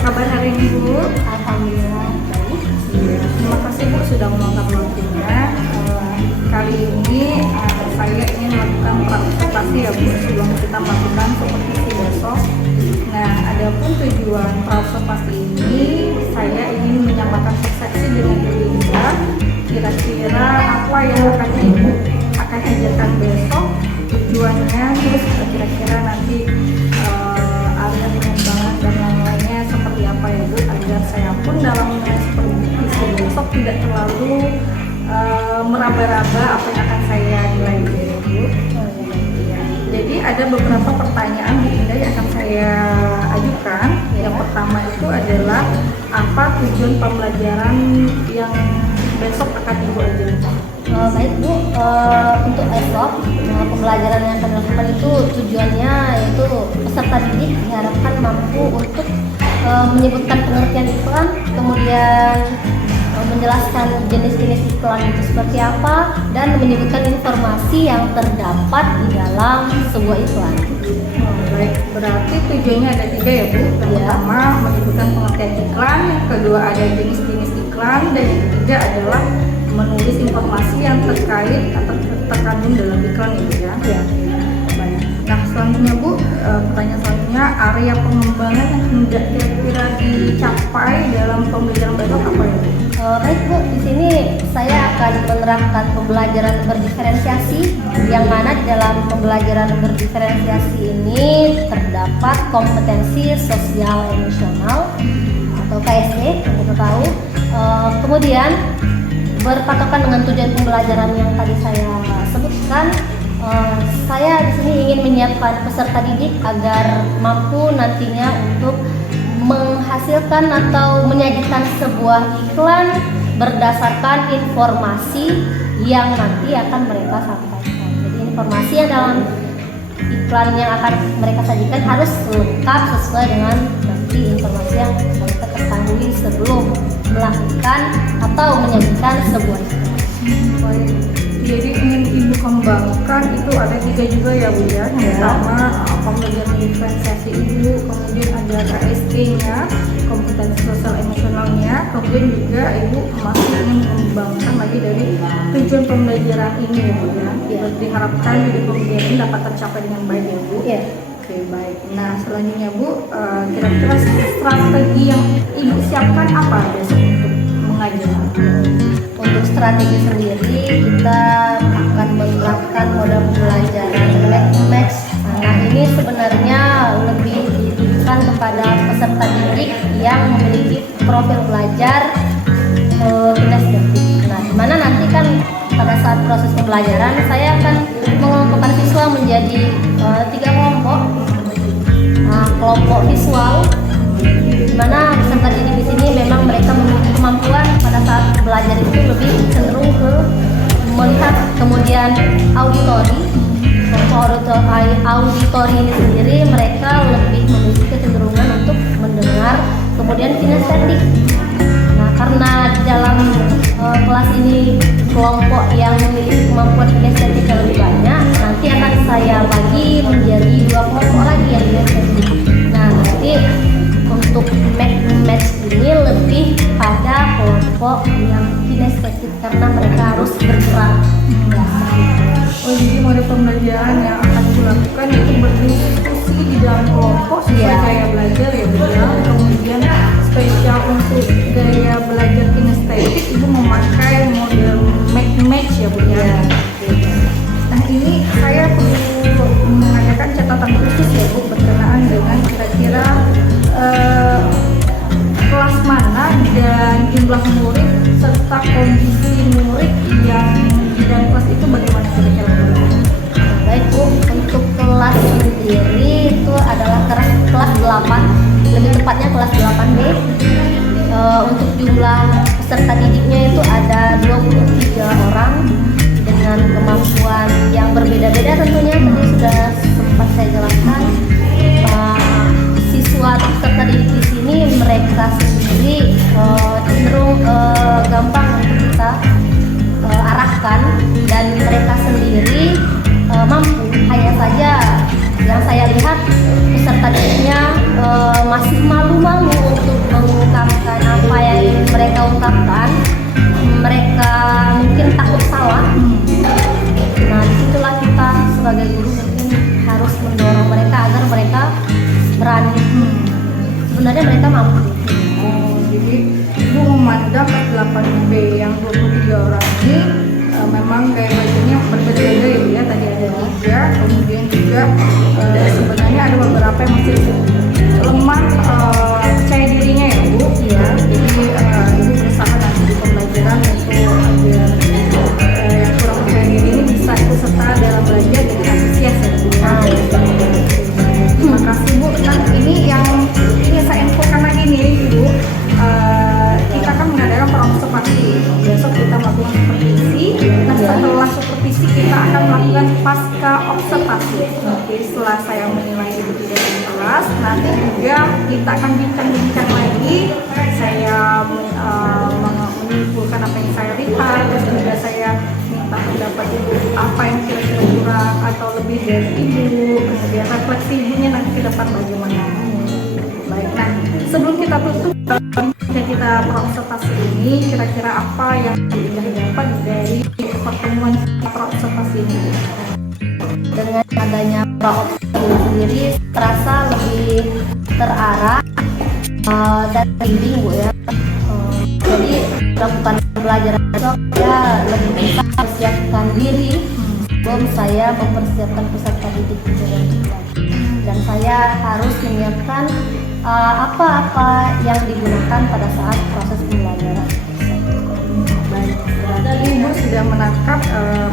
kabar hari ini Bu? Alhamdulillah baik. Terima kasih Bu sudah meluangkan waktunya. Kali ini saya ingin melakukan praktikasi ya Bu sebelum kita melakukan supervisi besok. Nah, adapun tujuan observasi ini saya ingin menyamakan persepsi dengan Ibu. Kira-kira apa yang Ibu akan ajarkan besok, tujuannya, terus kira-kira nanti area pengembangan dan lain-lainnya seperti apa ya Bu, agar saya pun dalam supervisi besok tidak terlalu meraba-raba apa yang akan saya nilai ya Bu. Jadi ada beberapa pertanyaan Bu Indah yang akan saya ajukan. Yang pertama itu adalah apa tujuan pembelajaran yang besok akan Ibu ajarkan? Baik Bu, untuk esok pembelajaran yang akan dilakukan itu tujuannya yaitu peserta didik diharapkan mampu untuk menyebutkan pengertian iklan, kemudian menjelaskan jenis-jenis iklan itu seperti apa, dan menyebutkan informasi yang terdapat di dalam sebuah iklan. Baik, berarti tujuannya ada 3 ya Bu. Yang pertama menyebutkan pengertian iklan, yang kedua ada jenis-jenis iklan, dan yang ketiga adalah menulis informasi yang terkait atau terkandung dalam iklan itu ya. Baik. Nah selanjutnya Bu, pertanyaan selanjutnya, area pengembangan yang hendak kira-kira dicapai dalam pembelajaran besok apa ya Bu? Baik Bu, di sini saya akan menerapkan pembelajaran berdiferensiasi, yang mana di dalam pembelajaran berdiferensiasi ini terdapat kompetensi sosial emosional atau KSE yang kita tahu. Kemudian berpatokan dengan tujuan pembelajaran yang tadi saya sebutkan, saya di sini ingin menyiapkan peserta didik agar mampu nantinya untuk menghasilkan atau menyajikan sebuah iklan berdasarkan informasi yang nanti akan mereka sampaikan. Jadi informasi yang dalam iklan yang akan mereka sajikan harus lengkap sesuai dengan nanti informasi yang mereka ketahui sebelum melakukan atau menyajikan sebuah iklan. Baik. Jadi ingin Ibu kembangkan itu ada 3 juga ya Bu ya. Yang pertama pembelajaran diferensiasi Ibu, kemudian ada KSP-nya, kompetensi sosial emosionalnya, kemudian juga Ibu masih ingin mengembangkan lagi dari tujuan pembelajaran ini ya Bu ya. Diharapkan jadi pembelajaran ini dapat tercapai dengan baik ya Bu. Iya. Oke baik. Nah selanjutnya Bu, kira-kira strategi yang Ibu siapkan apa besok untuk mengajar? Untuk strategi sendiri kita akan menerapkan model pembelajaran match. Nah ini sebenarnya lebih ditujukan kepada peserta didik yang memiliki profil belajar kinestetik. Nah dimana nanti kan pada saat proses pembelajaran saya akan mengelompokkan siswa menjadi 3 kelompok. Nah, kelompok visual, di mana peserta didik di sini memang mereka memiliki kemampuan pada saat belajar itu lebih cenderung ke melihat, kemudian auditori. Kelompok auditori ini sendiri mereka lebih memiliki kecenderungan untuk mendengar, kemudian kinestetik. Nah, karena di dalam kelas ini kelompok yang memiliki kemampuan kinestetik yang lebih banyak, nanti akan saya bagi menjadi 2 kelompok lagi yang kinestetik. Nah, nanti untuk match ini lebih pada kelompok yang kinestetik karena mereka harus bergerak. Oh jadi model pembelajaran yang akan dilakukan itu berdiskusi di dalam kelompok sesuai gaya belajar ya Bu ya. Kemudian spesial untuk gaya belajar kinestetik Ibu memakai model match ya Bu ya. Nah ini saya perlu mengadakan catatan khusus ya Bu berkenaan dengan kira-kira kelas mana dan jumlah murid serta kondisi murid yang di dalam kelas itu bagaimana kira-kira Bu? Baik Bu, untuk kelas sendiri itu adalah kelas 8, lebih tepatnya kelas 8B. Untuk jumlah peserta didiknya itu ada 23 orang dengan kemampuan yang berbeda-beda tentunya, tadi sudah sempat saya jelaskan. Siswa peserta didik di sini mereka sendiri cenderung gampang untuk kita arahkan, dan mereka sendiri mampu. Hanya saja yang saya lihat peserta didiknya masih malu-malu untuk menyebabkan mereka mungkin takut salah. Nah, disitulah kita sebagai guru mungkin harus mendorong mereka agar mereka berani. Sebenarnya mereka mampu. Oh, jadi Ibu memandang ke 8B yang 23 orang ini memang gaya bajunya berbeda-beda ya Bu ya. Tadi ada 3, kemudian juga sebenarnya ada beberapa yang masih lemah percaya dirinya ya Bu. Iya. Jadi Ibu berusaha nanti di pembelajaran untuk agar yang kurang percaya diri ini bisa ikut serta dalam belajar dengan antusias ya Bu. Terima kasih Bu. Nah ini yang saya infokan lagi nih Ibu. Kita kan mengadakan praobservasi. Besok kita melakukan supervisi. Nah setelah supervisi kita akan melakukan pasca observasi. Oke, setelah saya menilai Ibu tidak di kelas, nanti juga kita akan bincang-bincang lagi. Saya menyimpulkan apa yang saya lihat, terus juga saya minta pendapat Ibu apa yang kira-kira kurang atau lebih dari Ibu, kemudian refleksi Ibunya nanti ke depan bagaimana. Baik, nah sebelum kita tutup dan kita praobservasi ini, kira-kira apa yang sudah dapat dari pertemuan praobservasi ini? Dengan adanya praobservasi sendiri terasa lebih terarah dan bimbing Bu ya. Jadi melakukan pembelajaran besok ya lebih bisa mempersiapkan diri sebelum saya mempersiapkan peserta didik dengan baik. Dan saya harus menyiapkan apa-apa yang digunakan pada saat proses pembelajaran. Baik, berarti Ibu sudah menangkap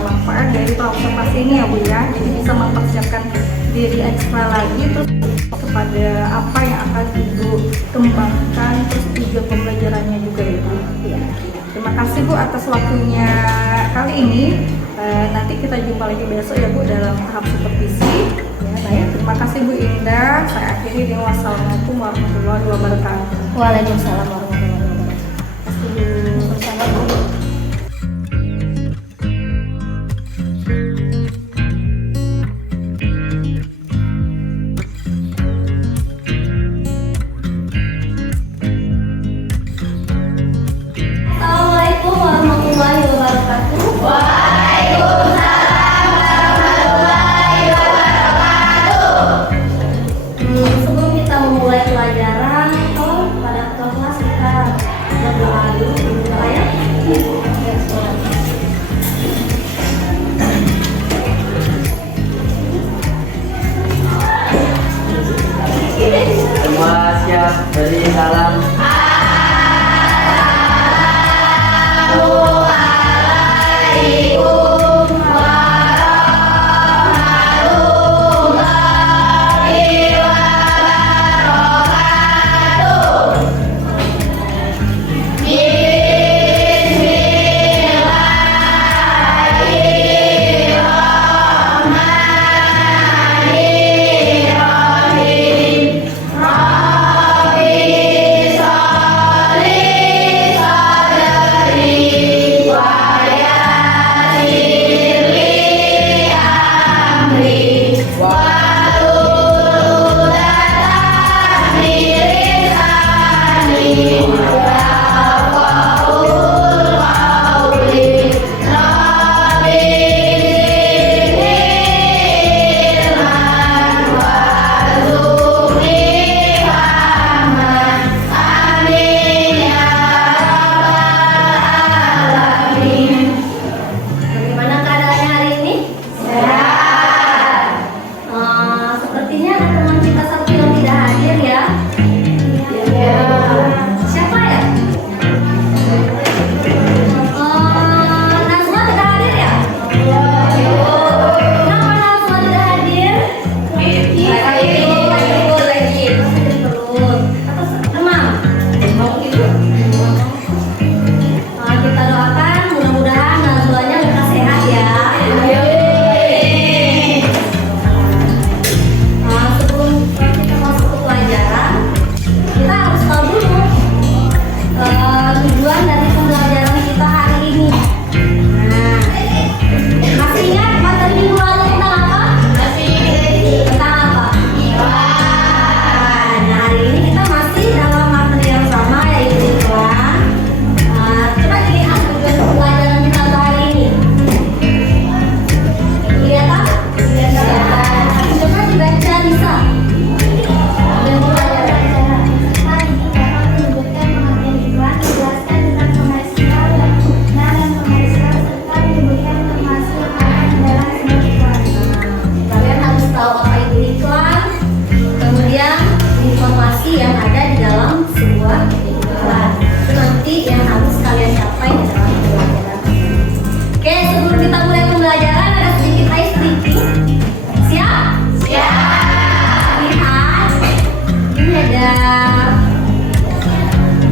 manfaat dari praobservasi ini ya Bu ya. Jadi bisa mempersiapkan diri ekstra lagi terus kepada apa yang akan Ibu kembangkan terus tujuan pembelajarannya juga ya Bu. Ya. Terima kasih Bu atas waktunya kali ini. Nanti kita jumpa lagi besok ya Bu dalam tahap supervisi. Ya, terima kasih Bu Indah. Saya akhiri dengan wassalamualaikum warahmatullahi wabarakatuh. Waalaikumsalam warahmatullahi wabarakatuh. Bersama Bu. Assalamualaikum warahmatullahi wabarakatuh. Sebelum kita memulai pelajaran, pada kelas kita berdoa dulu ya. Semua siap, beri salam. Robi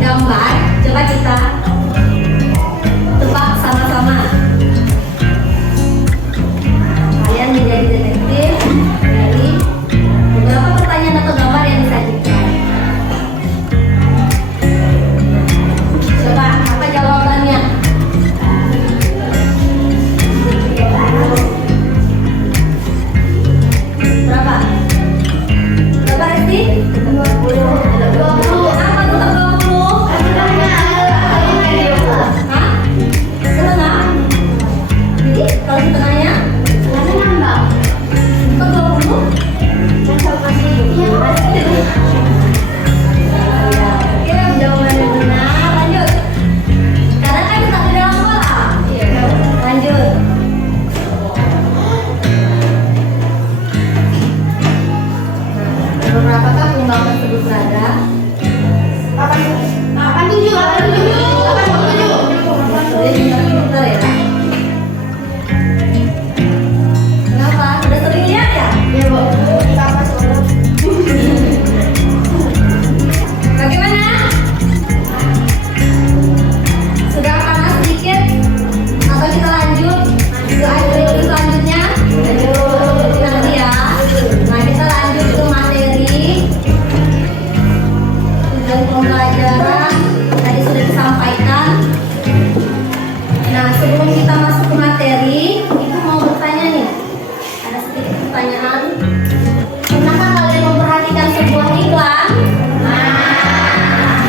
gambar. Coba kita tebak sama-sama. Kalian menjadi detektif dari beberapa pertanyaan atau gambar yang disajikan. Coba apa jawabannya? Berapa? Berapa Resti? 20. Apa tuh 20? Hah? Setengah? Jadi kalau setengahnya? Kok 20? Oke, jawabannya benar. Lanjut. Karena kan kita di dalam kolam. Lanjut. Beberapa penyumbang tersebut berada. 87. Bentar ya. Kenapa? Udah sering lihat ya? Iya, Bu. Bagaimana? Sudah panas sedikit? Atau kita lanjut ke activity selanjutnya? Nanti ya. Nah, kita lanjut ke materi tujuan pembelajaran tadi sudah disampaikan. Nah, sebelum kita masuk ke materi, itu mau bertanya nih. Ada sedikit pertanyaan. Pernahkah kalian memperhatikan sebuah iklan?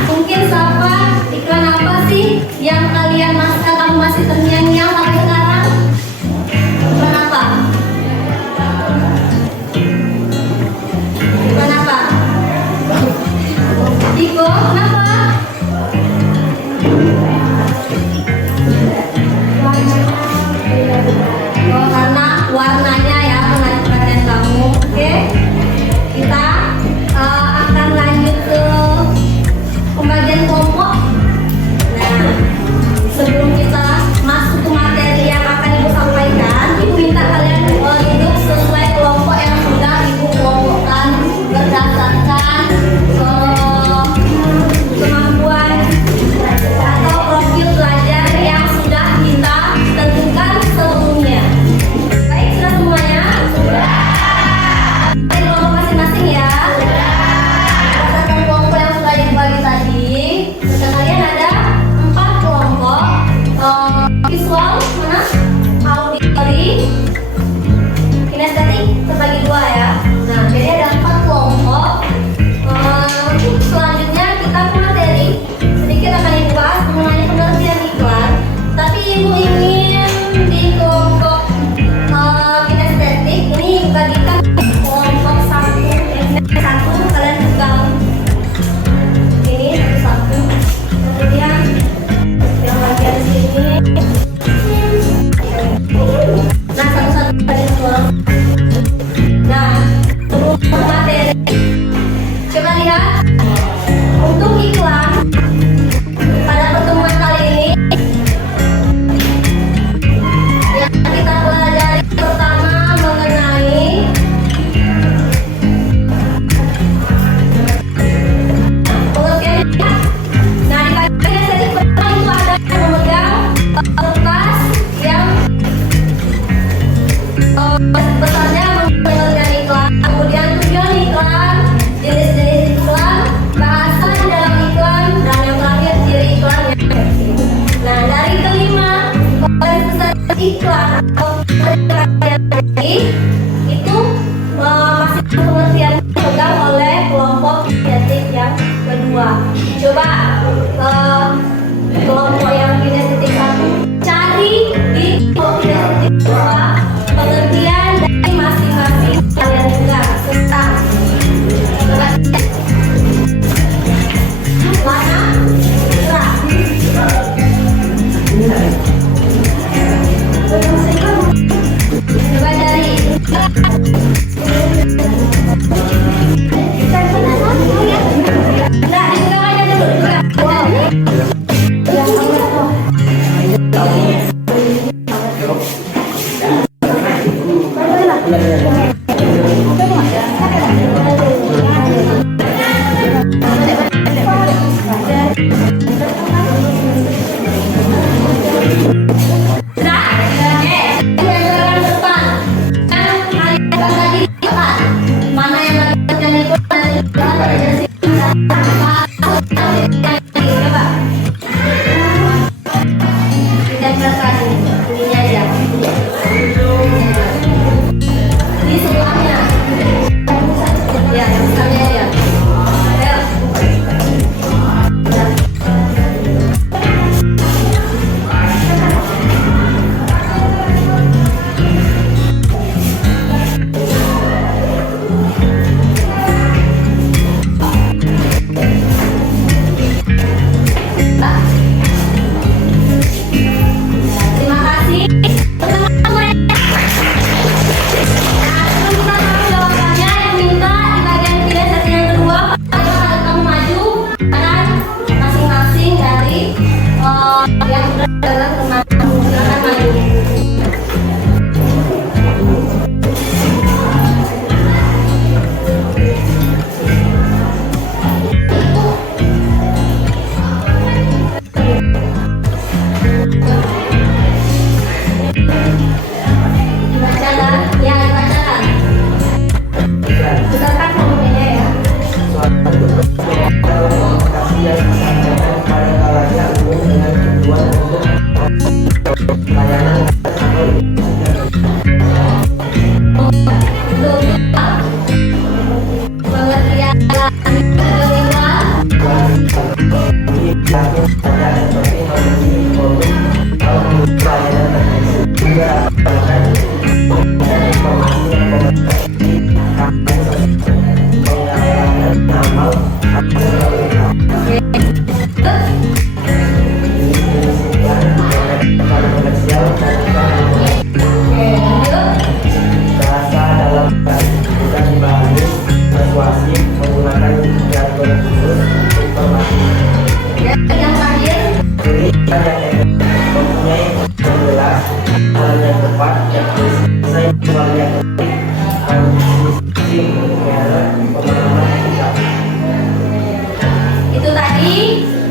Mungkin siapa iklan apa sih yang kalian masih terngiang-ngiang sampai sekarang? Iklan apa? Iklan apa? Diko, kenapa? Oh, karena warnanya ya menarik perhatian kamu. Oke, kita akan lanjut ke pembagian kelompok. Nah, sebelum kita masuk ke materi yang akan ibu sampaikan, ibu minta kalian duduk sesuai kelompok yang sudah ibu kelompokkan berdasarkan kemampuan atau profil pelajar yang sudah kita tentukan sebelumnya. Baik, sudah semuanya? Sudah. Dari kelompok masing-masing ya. Berdasarkan kelompok yang sudah dibagi tadi, pada kalian ada 4 kelompok. Visual, mana? Auditory, kinestetik terbagi 2 ya. Nah, jadi ada 4 kelompok. Selanjutnya kita ke materi. Sedikit akan ibu bahas mengenai pengertian iklan. Tapi ibu ingin di kelompok kinestetik ini bagikan kelompok 1 kalian pegang ini satu. Kemudian yang bagian sini. Nah, satu-satu kalian tolong. Nah, sebelum ke materi, coba lihat untuk iklan pada pertemuan kali ini yang kita pelajari pertama mengenai pengertian iklan. Nah, di bagian tadi pertama itu ada yang memegang kertas yang pesannya pengertian iklan, kemudian tujuan iklan, jenis-jenis iklan, bahasa di dalam iklan, dan yang terakhir ciri iklan yang efektif. Nah, dari kelima komponen besar iklan atau pengertian tadi itu masih pengertian dipegang oleh kelompok kinestetik yang kedua. Coba kelompok yang kinestetik 1 cari di kelompok kinestetik 2 pengertian dari masing-masing kalian juga tentang warna cerah. Coba dari nah, dipegang aja dulu.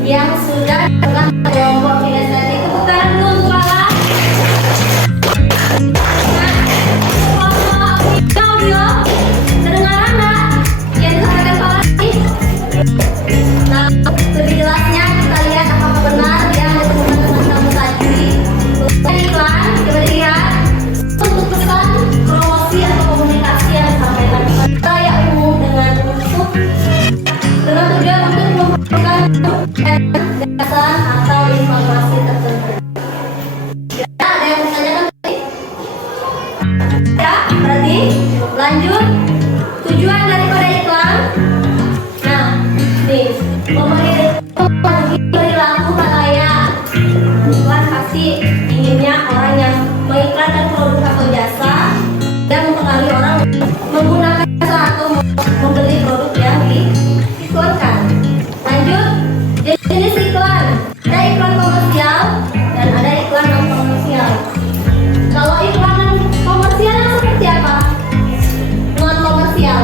yang sudah dengan kelompok kinestetik. Tepuk tangan dulu untuk Lala. Audio, kedengaran nggak? Yang disampaikan Pak Lali? Nah, lebih jelasnya kita lihat apakah benar yang ditemukan dengan kamu tadi. Iklan, coba dilihat. Untuk pesan promosi atau komunikasi yang disampaikan saya umum dengan unsur dengan tujuan untuk memberikan gagasan atau informasi tertentu. Ya, ada yang ditanyakan tadi? Ya, berarti lanjut. Tujuan daripada iklan. Nah, nih, memiliki perilaku layak. Iklan pasti inginnya orang yang mengiklankan produk atau jasa dan mempengaruhi orang menggunakan jasa atau membeli produk yang diiklankan. Lanjut, jenis iklan. Ada iklan komersial dan ada iklan non komersial. Kalau iklan komersial yang seperti apa? Non komersial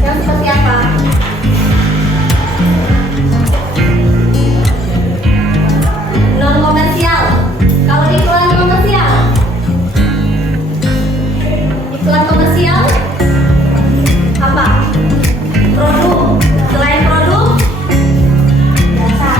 yang seperti apa? Non komersial. Kalau iklan komersial, iklan komersial apa? Produk. Selain produk, jasa.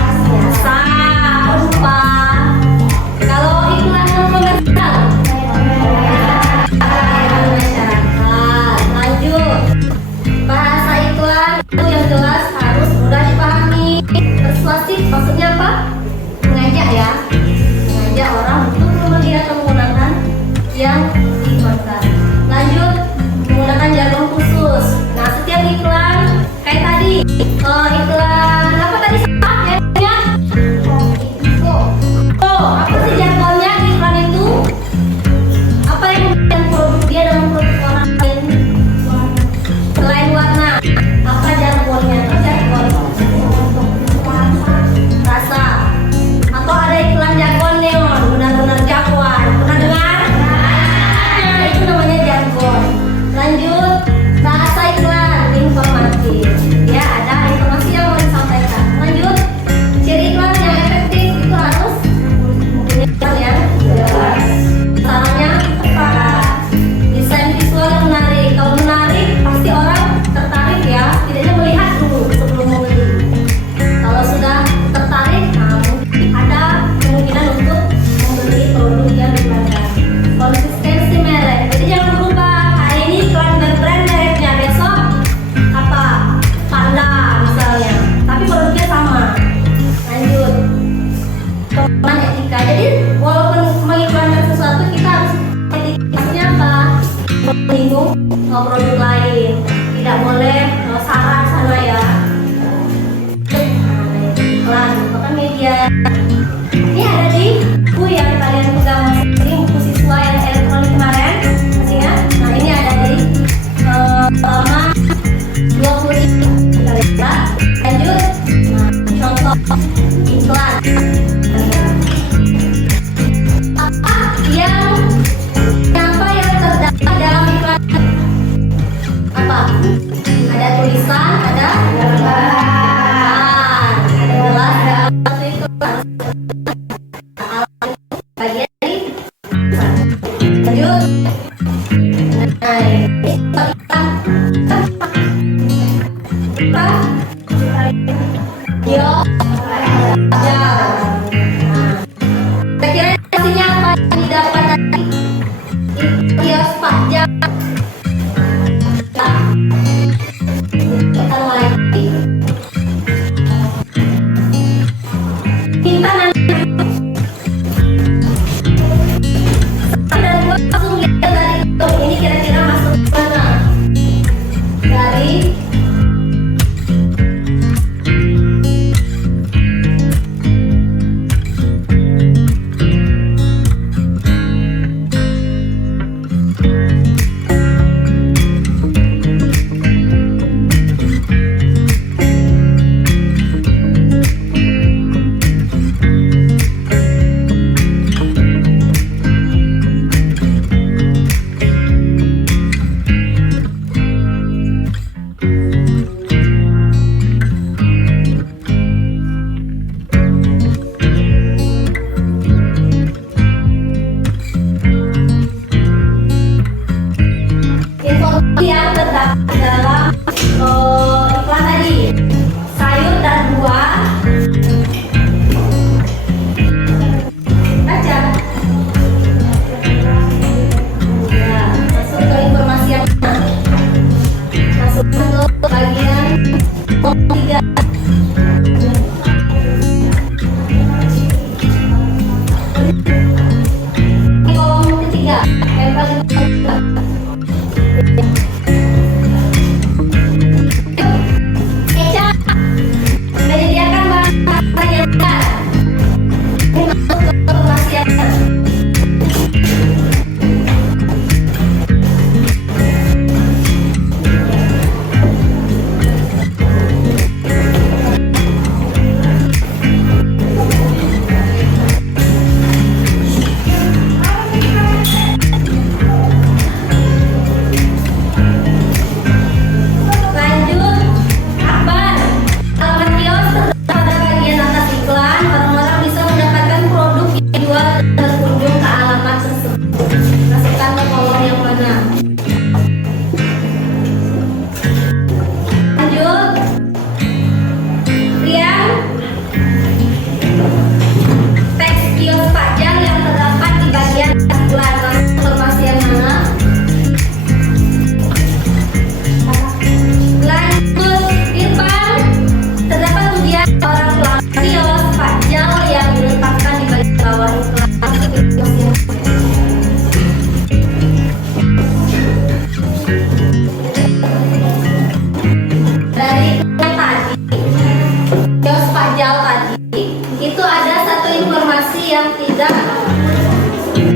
yang tidak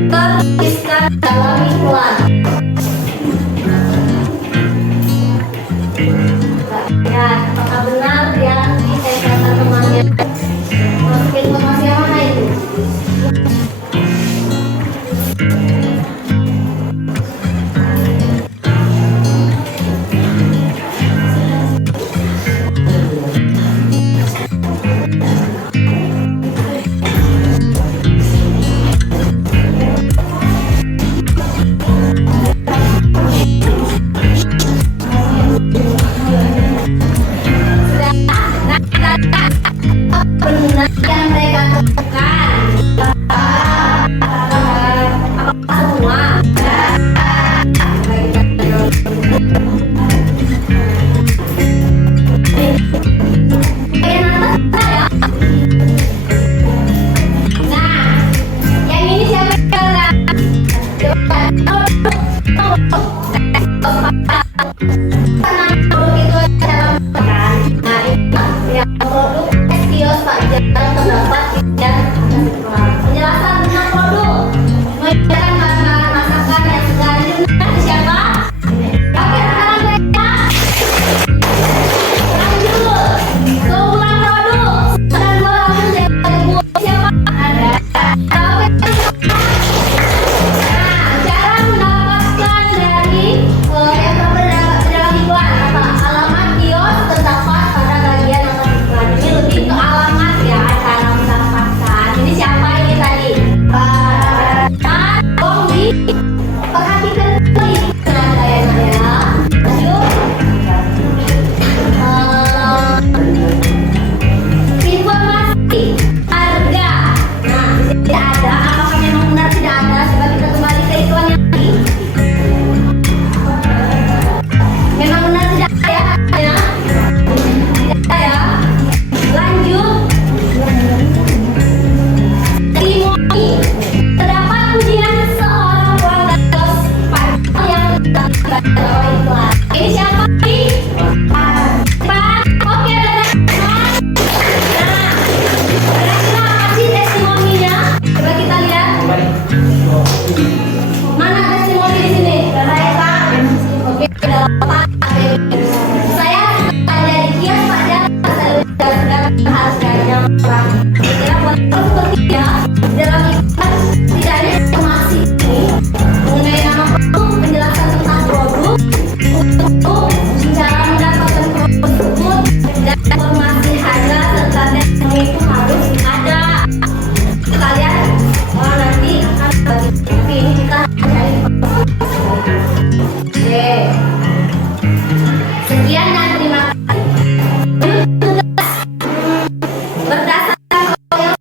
tertuliskan dalam iklan. Ya, apakah benar yang saya kata temannya? Masukin informasi yang mana itu? Benar yang mereka temukan. Apakah semua? Nah, yang ini siapa yang pegang? Terdapat penjelasan tentang produk, menyediakan masakan yang segar. Ini siapa? Oke, sekarang mereka lanjut keunggulan produk dan siapa? Ada. Cara mendapatkan dari yang terdapat dalam iklan apa? Alamat kios terdapat pada bagian atas iklan. Ini lebih ke alamat ya, cara mendapatkan. Ini siapa ini tadi? Tolong diperhatikan kembali ada ya. Lanjut. Informasi harga. Nah, tidak ada. Apakah memang benar tidak ada? Coba kita kembali ke iklan yang tadi. Memang benar tidak ada ya? Tidak ada ya. Lanjut. Testimoni. Terdapat pujian seorang warga kos Spanyol yang terdapat dalam iklan. Ini siapa nih? Pak. Oke, teman-teman. Nah, kira-kira apa sih testimoninya? Coba kita lihat. Mana testimoni di sini? Saya Pak. Oke, ada Pak. Saya ada di kios Pak, saya sudah harganya murah. Kira seperti ya dalam iklan tidak ada informasi ini mengenai nama produk, penjelasan tentang produk, untuk cara mendapatkan produk tersebut, dan informasi harga serta testimoni itu harus ada. Kalian nanti akan bagi tapi ini kita cari. Oke, sekian dan terima kasih. Berdasarkan yang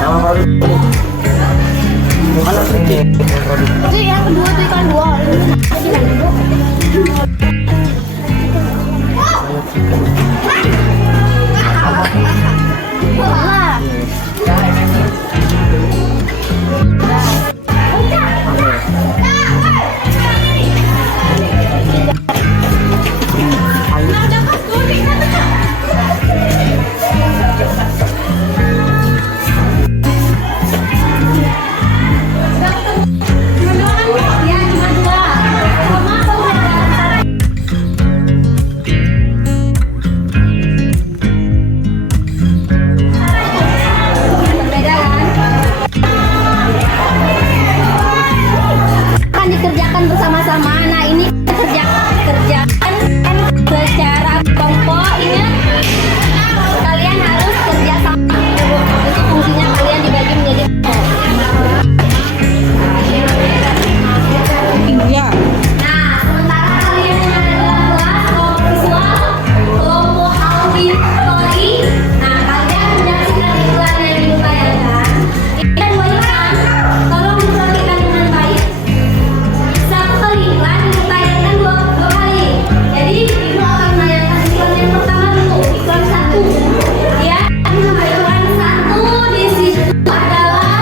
Nama baru. Mana sih? Itu yang kedua tuh ikan dua. Akan dikerjakan bersama-sama. Nah, ini kerjakan secara kelompok. Ingat, kalian harus kerja sama. Itu fungsinya kalian dibagi menjadi kelompok. Iya. Nah, sementara kalian yang ada dalam kelas kelompok visual, kelompok auditori, nah kalian menyaksikan iklan yang ditayangkan. Ini ada dua iklan, tolong diperhatikan dengan baik. Satu kali iklan ditayangkan dua kali. Jadi ibu akan menayangkan iklan yang pertama dulu, iklan satu. Ya, iklan satu di situ adalah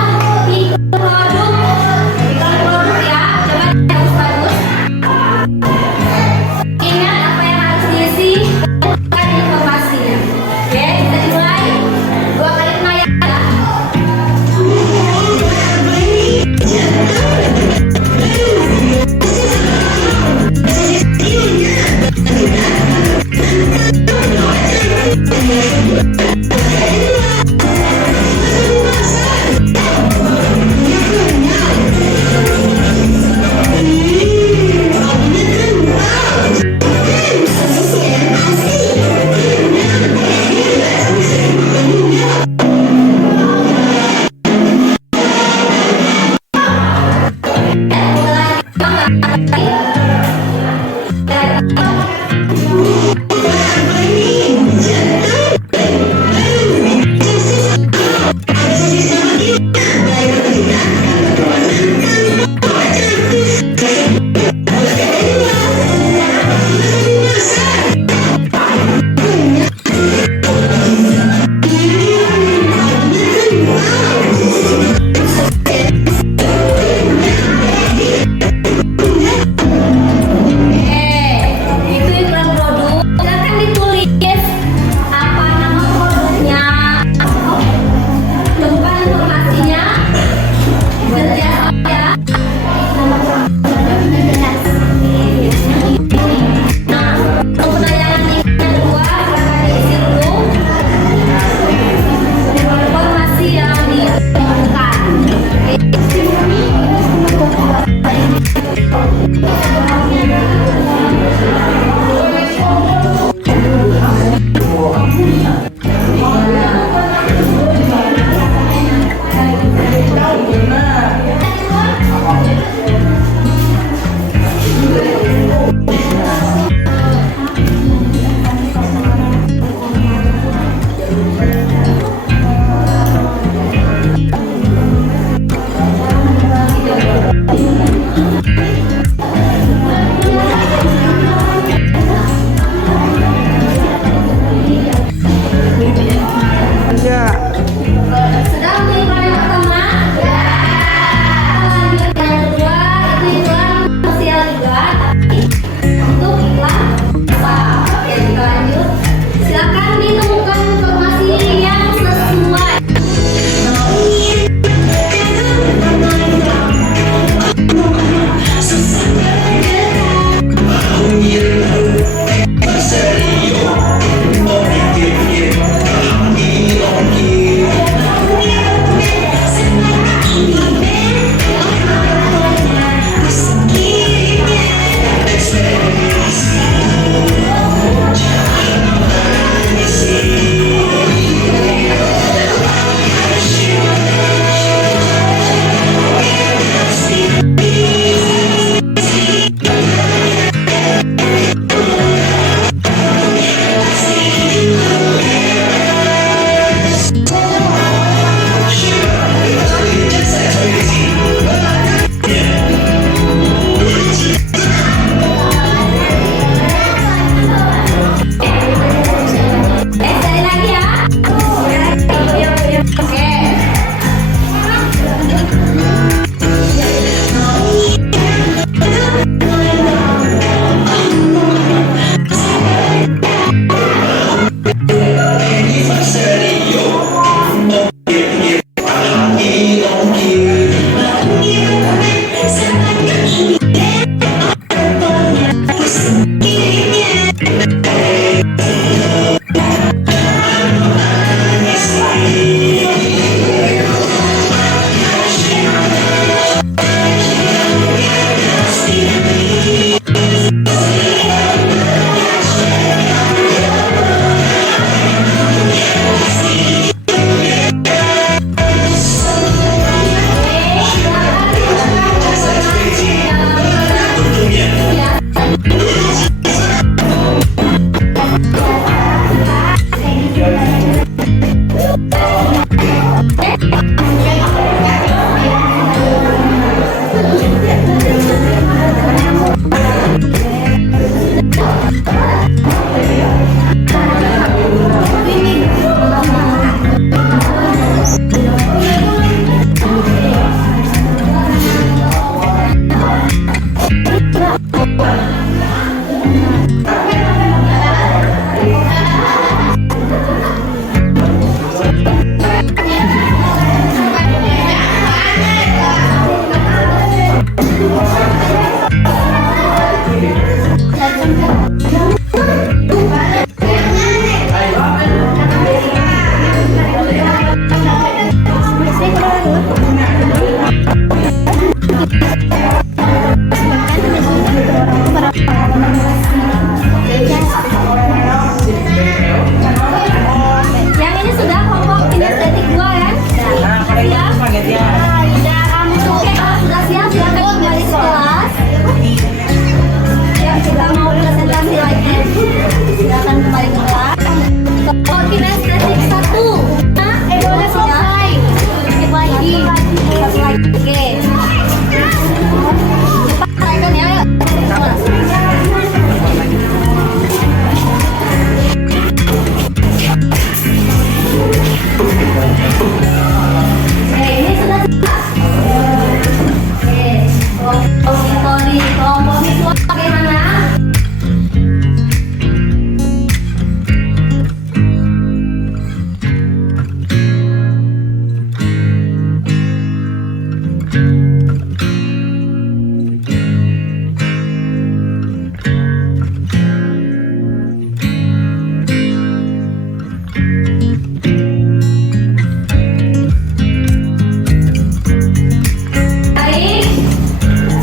Baik,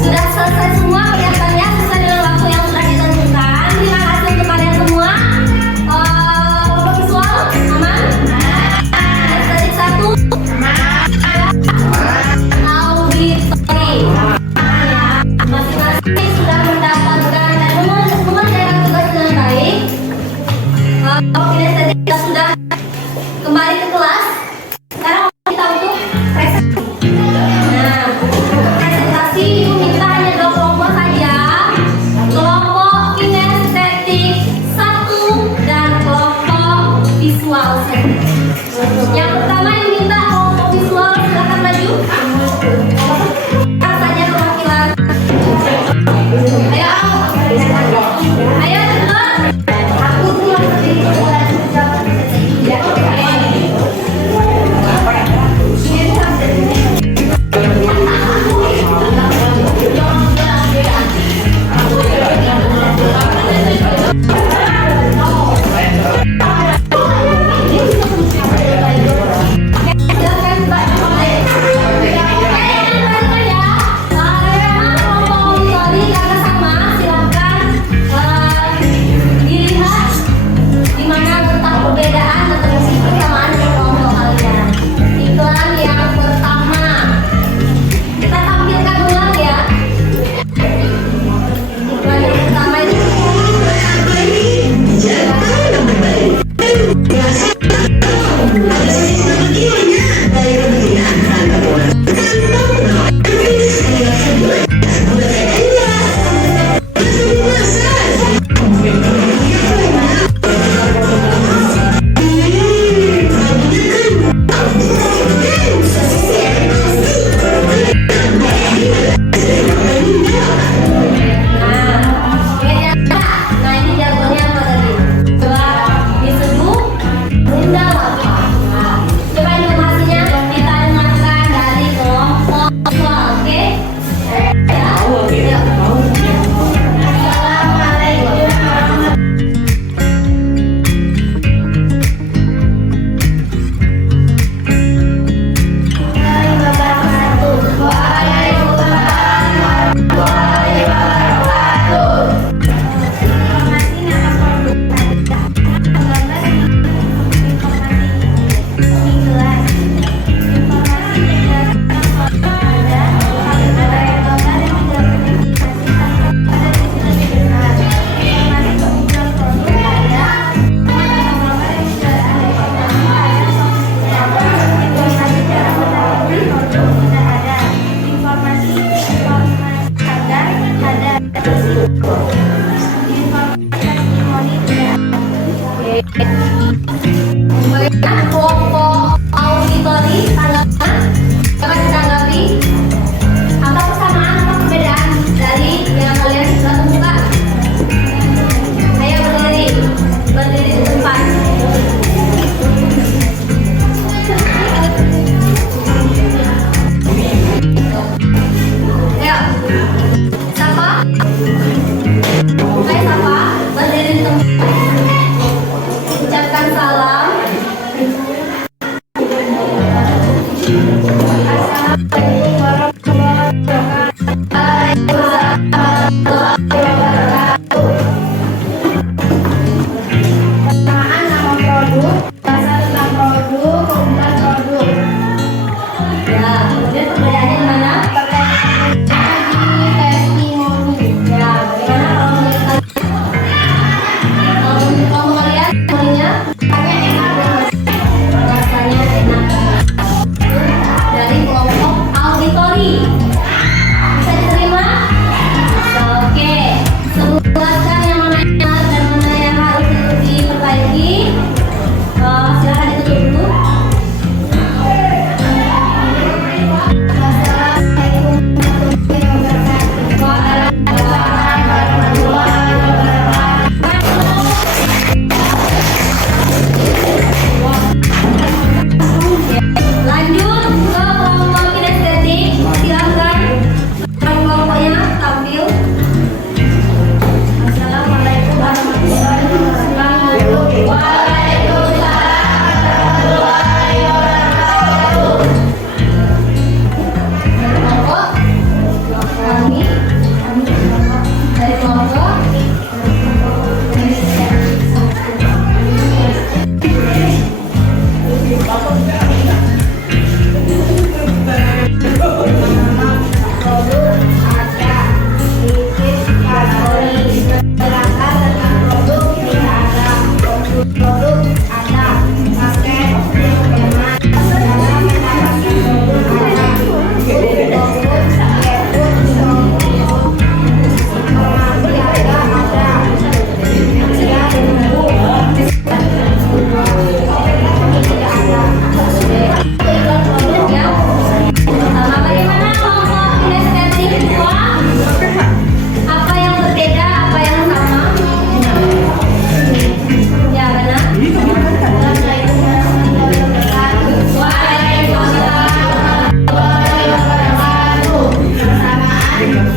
sudah selesai semua kelihatannya sesuai dengan waktu yang sudah ditentukan. Terima kasih untuk kalian semua. Foto visual aman? Estetik 1 aman. Auditor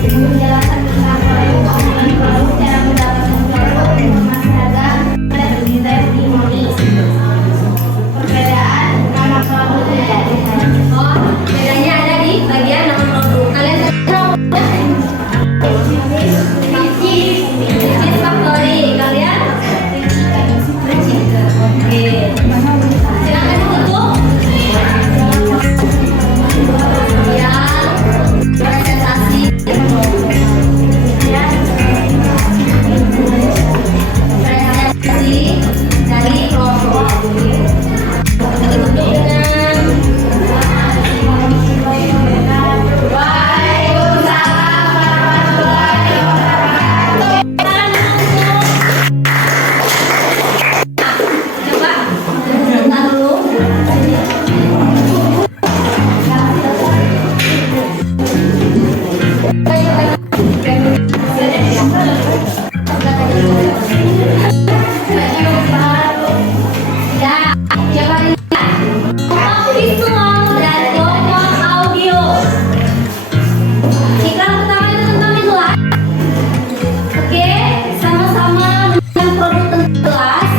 menjelaskan tentang penggunaan produk cara mendapatkan produk informasi harga dan testimoni. Perbedaan nama produk dan Oh, bedanya ada di bagian nama produk. Kalian tahu Ricis Factory. Kalian? Oke. Silakan ditutup. Ya, presentasi. Presentasi dari kelompok. Ditutup dengan coba sebentar dulu. Ya, coba lihat. Kelompok visual dan kelompok audio. Iklan pertama itu tentang kelas. Oke, sama-sama dengan produk tentang kelas.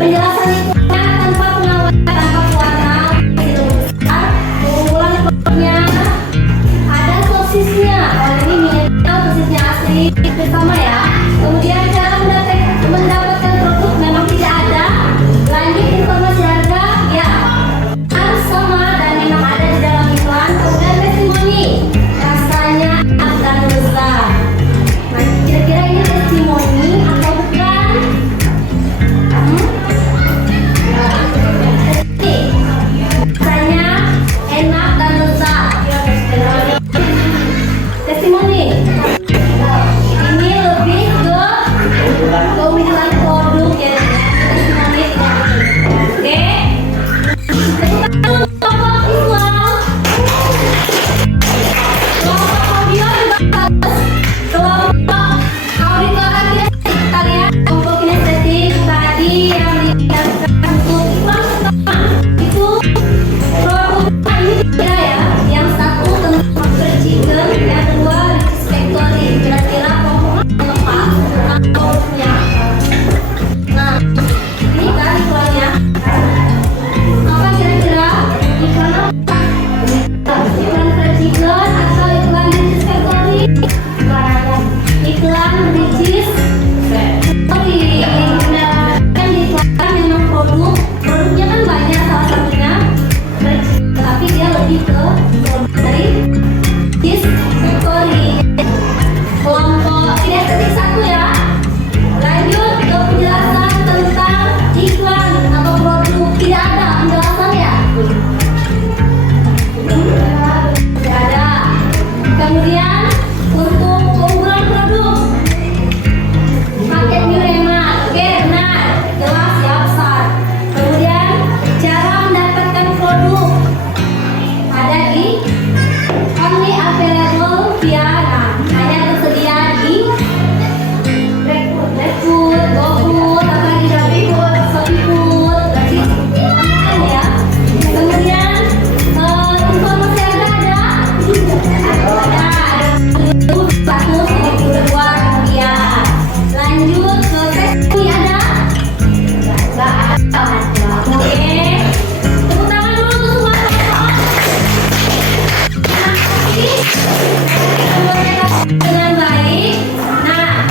Penjelasan iklannya tanpa pengawet, tanpa warna, begitu besar. Keunggulan produknya ada sosisnya. Oh, ini minimal sosisnya asli bersama ya. Kemudian cara mendapatkan produk memang tidak ada. Lanjut informasi harga, ya harus sama dan memang ada di dalam iklan. Kemudian testimoni, rasanya enak dan lezat. Nah, kira-kira ini testimoni atau bukan? Rasanya enak dan lezat. Testimoni. Ini lebih ke keunggulan produk ya. Testimoni tidak betul. Oke. Kelompok visual. Kelompok audio juga bagus. Kelompok auditor kalian kelompok kinestetik tadi yang digunakan untuk iklan pertama itu produknya ini beda ya. Yang satu tentang fried chicken, yang kedua Ricis Factory. Kira-kira kelompok lepas tentang produknya. Nah, ini kan iklannya. Apa kira-kira iklan apa? Iklan fried chicken atau iklan Ricis Factory? Iklan Ricis Factory. Kan di iklan memang produknya kan banyak, salah satunya fried chicken, tapi dia lebih ke produk dari Ricis Factory. Kelompok kinestetik satu ya. Lanjut ke penjelasan tentang iklan atau produk. Tidak ada penjelasan ya? Tidak ada. Kemudian untuk keunggulan produk, paket new hemat. Oke, benar, jelas ya, besar. Kemudian cara mendapatkan produk ada di only available via, hanya tersedia di GrabFood, GoFood, apa lagi GrabFood, ShopeeFood, berarti online ya. Kemudian informasi harga ada Rp152. Lanjut ke testimoni ada? Oke, tepuk tangan dulu untuk semua teman-teman. Dengan baik. Nah,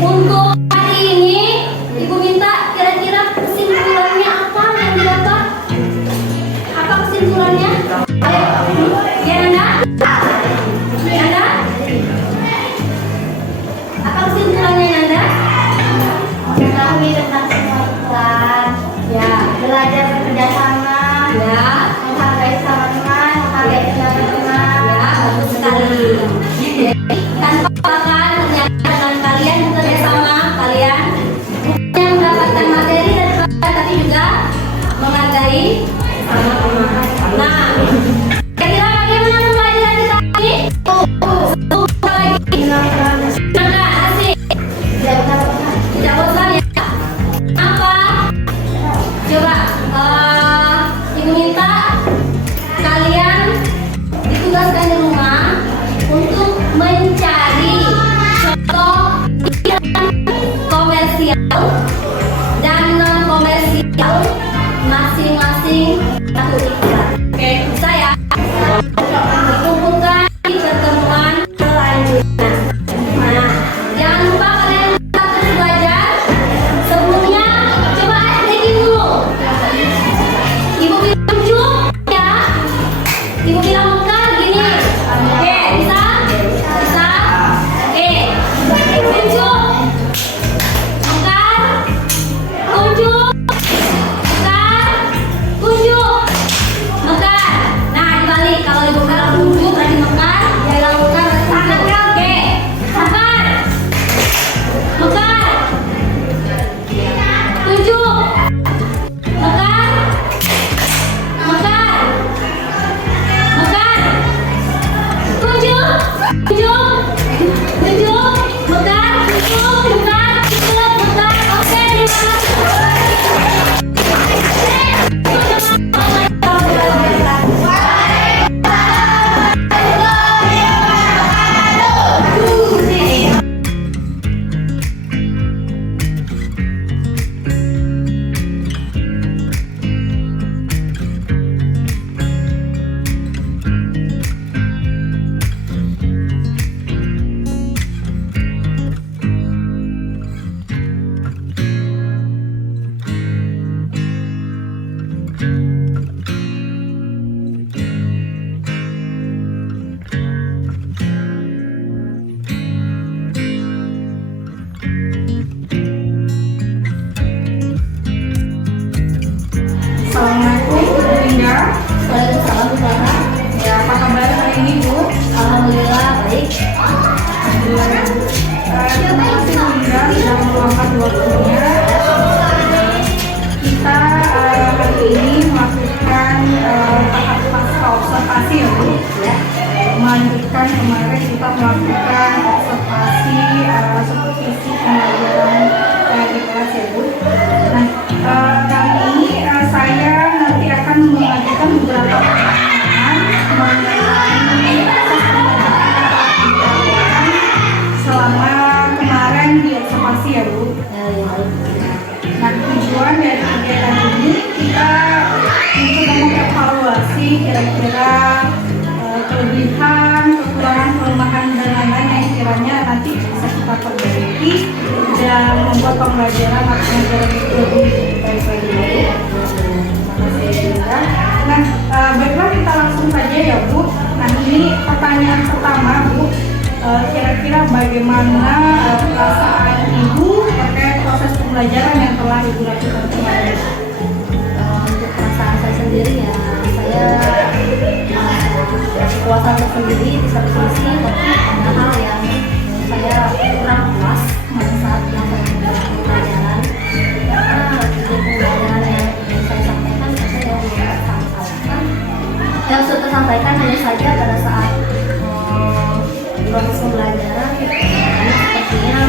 untuk hari ini Ibu minta kira-kira kesimpulannya apa yang didapat? Apa kesimpulannya? Ya Anda? Ya Anda? Apa kesimpulannya Anda? Mengetahui tentang semua iklan, Ya, belajar bekerja sama, ya, menghargai sama teman, menghargai teman-teman. ya, bagus sekali. Jadi, tanpa pakan ternyata dengan kalian bekerja sama, kalian bukan mendapatkan materi dari kalian, tapi juga menghargai sama teman. Nah, kira-kira bagaimana pembelajaran kita ini? Lagi. Maka asik. Tidak bosan ya? Apa? Coba Ibu minta kalian ditugaskan di rumah untuk mencari Nah, jangan lupa kalian terus belajar. Sebelumnya coba breaking dulu. Ibu bilang cukup ya. Ibu bilang mekar gini. Oke, bisa? Bisa? Oke. Kuncup. Mekar. Kuncup. Mekar. Kuncup. Mekar. Nah, dibalik. Kalau ibu bilang kuncup berarti mekar. Dia bilang mekar berarti tangan kan? Oke. Mekar. Mekar. Kuncup. Mekar. Mekar. Mekar. Kuncup. Kuncup. Kuncup. Mekar. Kuncup. Mekar. Kuncup. Mekar. Oke, terima kasih. Assalamualaikum Bu Dinda. Waalaikumsalam, Bu Farah. Ya, apa kabar hari ini Bu? Alhamdulillah baik. Alhamdulillah ya Bu. Terima kasih Bu Dinda sudah meluangkan waktunya. Kita hari ini melakukan tahap pasca observasi ya Bu. Ya. Melanjutkan kemarin kita melakukan observasi supervisi pembelajaran di kelas ya Bu. Nah, kali ini saya nanti akan mengajukan beberapa pertanyaan mengenai proses pembelajaran selama kemarin di observasi ya Bu. Nah, tujuan dari kegiatan ini kita untuk mengevaluasi kira-kira kelebihan, kekurangan, kelemahan dan lain-lain yang kiranya nanti bisa kita perbaiki dan membuat pembelajaran atau pembelajaran itu lebih baik lagi. Nah, baiklah kita langsung saja ya Bu. Nah, ini pertanyaan pertama Bu. Kira-kira bagaimana perasaan Ibu terkait proses pembelajaran yang telah Ibu lakukan kemarin? Untuk perasaan saya sendiri ya, saya kepuasan tersendiri di satu sisi, tapi ada hal yang saya kurang puas pada saat melakukan pembelajaran, karena tujuan pembelajaran yang saya sampaikan yang sudah tersampaikan hanya saja pada saat proses pembelajaran ini sepertinya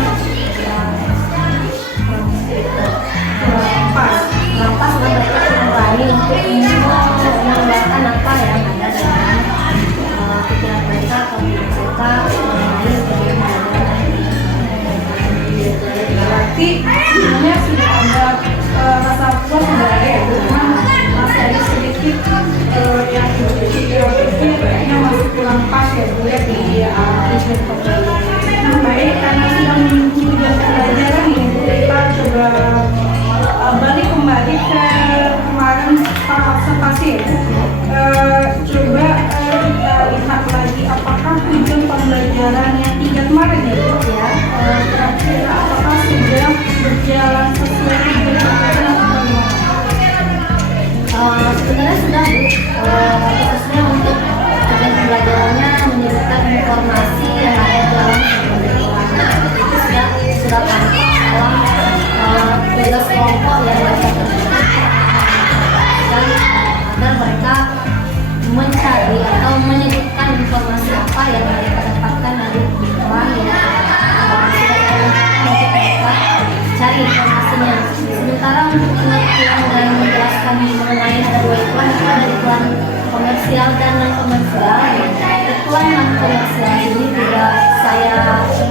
kurang pas dan mereka kurang berani untuk mengeluarkan apa yang ada dalam pikiran mereka atau mereka mengenai pembelajaran. Berarti sebenarnya sudah ada rasa puas sebenarnya ya Bu, cuman masih ada sedikit yang itu kayaknya masih kurang pas ya Bu ya di tujuan pembelajaran. Nah baik, karena sudah menunggu tujuan pembelajaran ini Bu, kita coba balik kembali ke kemarin para observasi ya Bu. Coba kita lihat lagi apakah tujuan pembelajaran yang 3 kemarin ya Bu ya, kira-kira apakah sudah berjalan sesuai tujuan pembelajaran atau bagaimana? Sebenarnya sudah Bu, khususnya untuk tujuan pembelajarannya menyebutkan informasi yang ada dalam pembelajaran itu sudah tampak dalam tugas kelompok yang mereka kerjakan, dan agar mereka mencari atau menyebutkan informasi apa yang mereka dapatkan dari iklan yang untuk mereka cari informasinya. Sementara untuk pengertian dan menjelaskan mengenai ada 2 iklan, itu ada iklan komersial dan non komersial. Iklan non komersial ini juga saya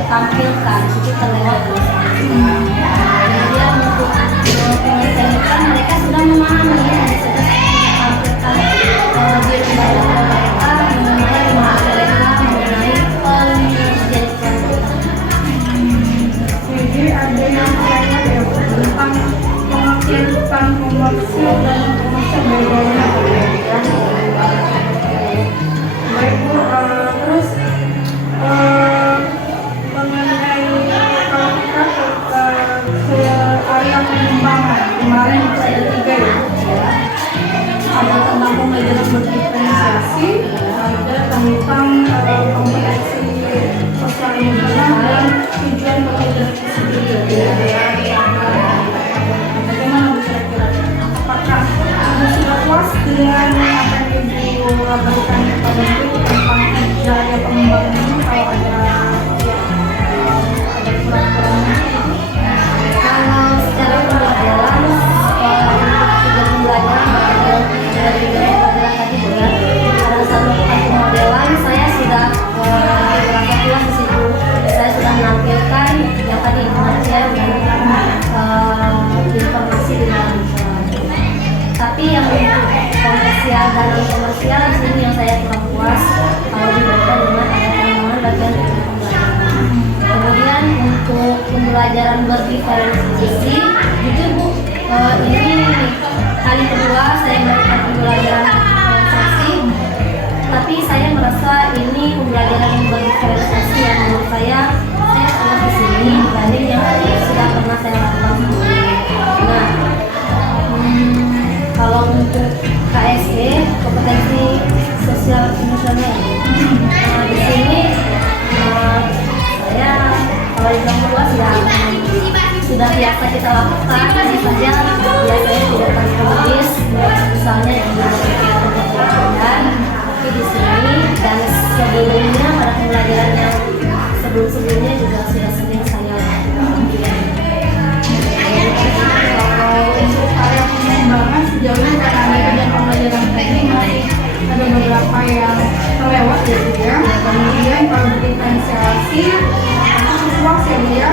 tampilkan, itu terlewat di sini. Kemudian untuk pengertian iklan mereka sudah memahami ya, sudah tampilkan di pembelajaran mereka mengenai mereka mengenai pengertian sampaikan yang tadi pengertian dan informasi di dalam tapi yang untuk komersial dan non komersial di sini yang saya kurang puas kalau dibandingkan dengan ada pengembangan bagian pembelajaran. Kemudian untuk pembelajaran berdiferensiasi itu Bu, ini kali kedua saya melakukan pembelajaran diferensiasi, tapi saya merasa ini pembelajaran berdiferensiasi yang menurut saya sangat di sini dibanding yang sudah pernah saya lakukan sebelumnya. Nah, kalau untuk KSE kompetensi sosial emosional, di sini saya kalau di kelas kedua sudah biasa kita lakukan, hanya saja biasanya tidak tertulis, misalnya yang dan tapi di sini dan sebelumnya pada pembelajaran yang sebelumnya juga sudah sering saya lakukan. Kalau untuk area pengembangan sejauh ini karena ada kegiatan pembelajaran teknik masih ada beberapa yang terlewat ya Bu ya. Kemudian kalau diferensiasi puas ya Bu ya.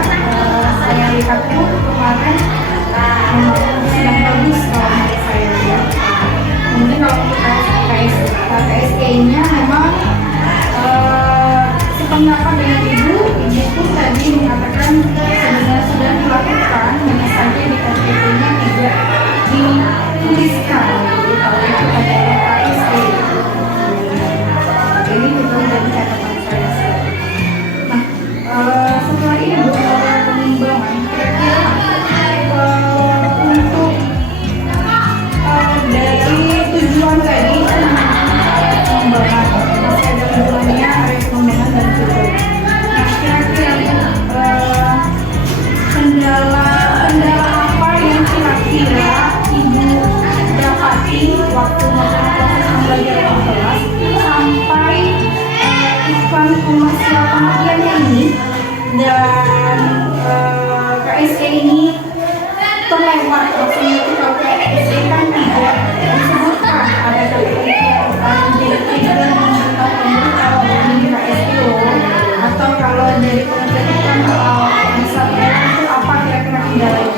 Saya lihat tuh kemarin yang bagus kalau menurut saya ya. Kemudian kalau untuk KSE-nya memang sependapat dengan Ibu pun tadi mengatakan sebenarnya sudah dilakukan, hanya saja di KTP-nya tidak dituliskan. Jadi kalau itu adalah KSE. Ini juga menjadi catatan saya sih. Nah, setelah ini Bu, pengembangan kira-kira untuk dari tujuan tadi pengembangan masih ada hubungannya area pengembangan dan tujuan. Nah, kira-kira kendala apa yang kira-kira Ibu dapati waktu melakukan proses pembelajaran di kelas sampai iklan komersial pengertiannya ini dan KSE ini terlewat. Maksudnya itu kalau KSE kan tidak disebutkan ada ketentuan jadi trigger memberitahu kalau ini KSE loh, atau kalau dari pengertian itu kan bisa itu apa kira-kira kendalanya?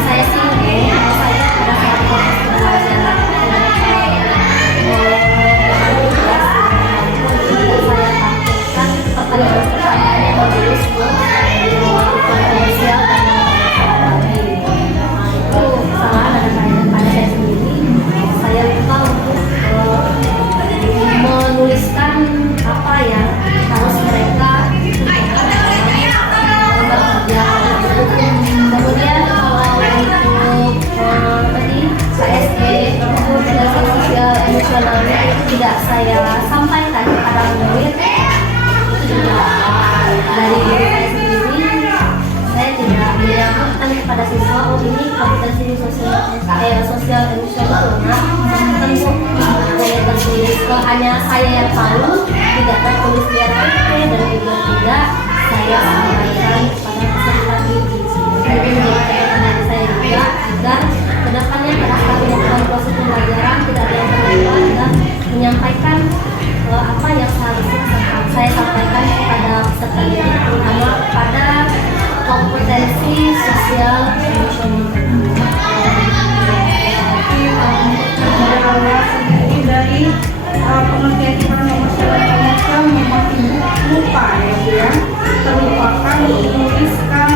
Saya sih, kalau saya pada saat proses pembelajaran pertanyaan yang bagus komersial dan itu kesalahan pada saya sendiri. Saya lupa untuk menuliskan apa yang harus mereka bekerja. Kemudian kalau untuk tadi KSE kompetensi sosial emosionalnya itu tidak saya sampaikan kepada murid. Dari diri saya sendiri, saya tidak menyampaikan kepada siswa oh ini kompetensi sosial emosionalnya tentu saya tertulis hanya saya yang tahu, tidak tertulis di RPP dan juga tidak saya sampaikan kepada peserta didik. Jadi menjadi saya juga agar kedepannya pada saat melakukan proses pembelajaran tidak ada yang terlewat dan menyampaikan apa yang seharusnya saya sampaikan kepada peserta didik, terutama pada kompetensi sosial emosional. Sendiri dari pengertian komersial memang Ibu lupa ya Bu ya, terlupakan menuliskan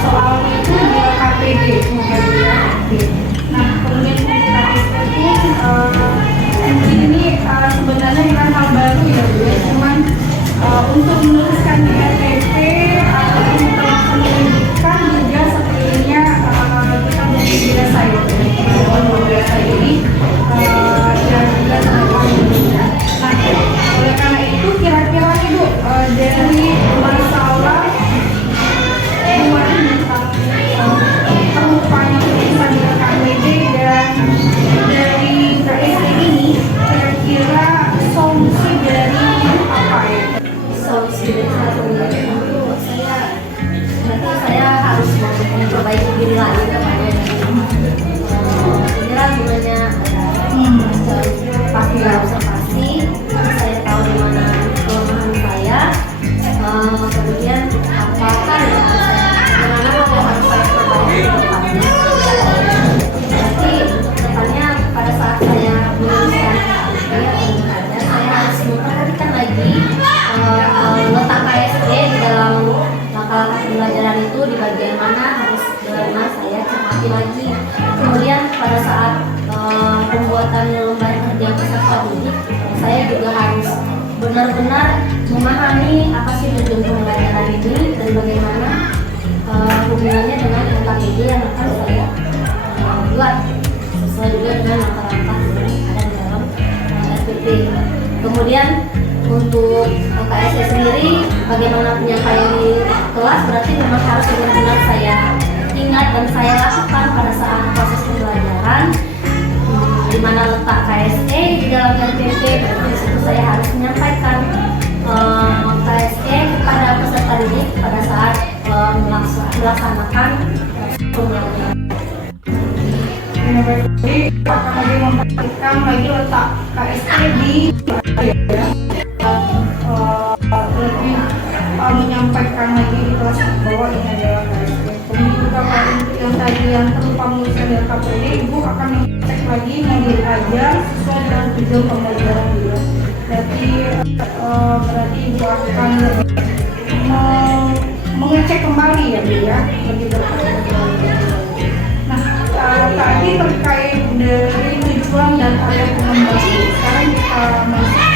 soal itu di KPD ya Bu ya. Nah kemudian kita mungkin ini sebenarnya bukan hal baru ya Bu ya, cuman untuk menuliskan di RPP ataupun terlaksana pendidikan juga sepertinya kita mungkin biasa ya Bu ya, biasa ini dan juga terlalu. Nah benar-benar memahami apa sih tujuan pembelajaran ini dan bagaimana hubungannya dengan LKPD yang akan saya buat sesuai juga dengan langkah-langkah yang ada di dalam SPP. Kemudian untuk LKSE sendiri, bagaimana penyampaian di kelas berarti memang harus benar-benar saya ingat dan saya lakukan pada saat proses pembelajaran. Di mana letak KSE di dalam LPP, berarti di situ saya harus menyampaikan KSE kepada peserta didik pada saat melaksanakan pembelajaran. Jadi akan lagi memperhatikan lagi letak KSE di lebih menyampaikan lagi di kelas bahwa ini adalah KSE. Kemudian juga yang tadi yang terlupa menuliskan dari KPD, Ibu akan cek lagi modul ajar sesuai dengan tujuan pembelajaran dia. Berarti Ibu akan mengecek kembali ya Bu ya, lebih berkali-kali. Nah, tadi terkait dari tujuan dan area pengembangan. Sekarang kita masuk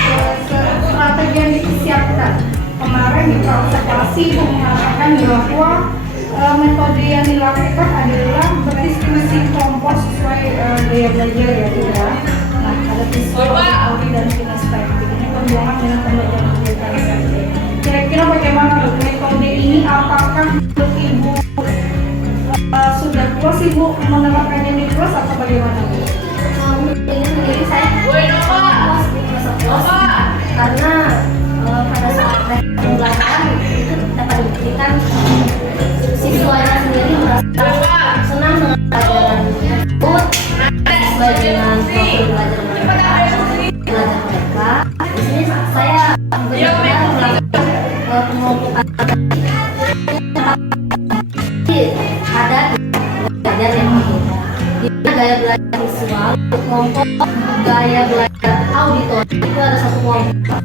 ke strategi yang disiapkan. Kemarin di observasi mengatakan bahwa metode yang dilakukan adalah berdiskusi kelompok sesuai gaya belajar ya Bu ya. Nah, ada visual, audi dan kinestetik. Ini perjuangan dengan pembelajaran organisasi. Kira-kira bagaimana Bu metode ini? Apakah menurut Ibu sudah puas Ibu menerapkannya di kelas atau bagaimana Bu? Ini sendiri saya puas karena pada saat pembelajaran itu dapat dibuktikan siswanya sendiri merasa senang dengan pelajaran tersebut sesuai dengan profil belajar mereka. Di sini saya benar-benar melakukan pemompokan ada belajar yang berbeda. Di gaya belajar visual, kelompok gaya belajar auditori itu ada satu kelompok.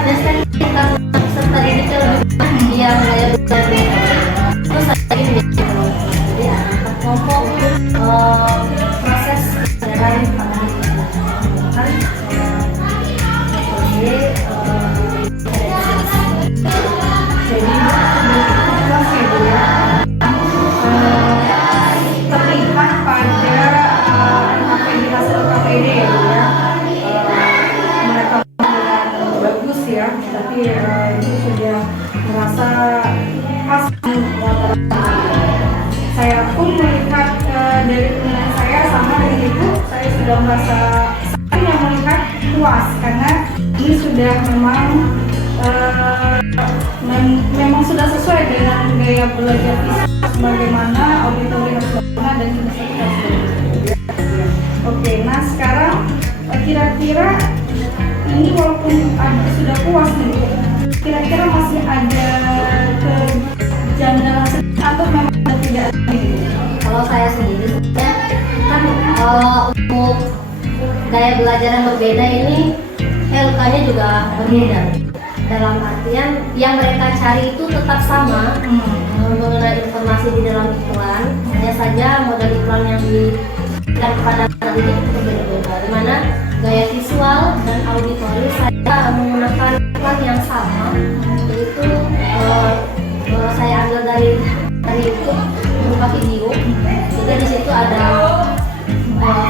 Dan kita peserta didik lebih yang gaya belajar itu saya ingin menjadi kelompok. Jadi ada kelompok proses pembelajaran terlihat pada hasil KPD ya Bu ya. Mereka dengan bagus ya, tapi itu sudah merasa khas. Saya pun melihat dari penilaian saya sama dengan Ibu, saya sudah merasa saya melihat puas karena ini sudah memang sudah sesuai dengan gaya belajar visual bagaimana auditori harus bagaimana dan kinestetik harus bagaimana. Oke, nah sekarang kira-kira ini walaupun sudah puas nih, kira-kira masih ada kejanggalan atau memang tidak ada? Kalau saya sendiri kan untuk gaya belajar yang berbeda ini LK-nya juga berbeda. Dalam artian yang mereka cari itu tetap sama mengenai informasi di dalam iklan, hanya saja model iklan yang diberikan kepada anak didik itu berbeda-beda. Di mana gaya visual dan auditori saya menggunakan iklan yang sama, yaitu saya ambil dari YouTube berupa video. Jadi di situ ada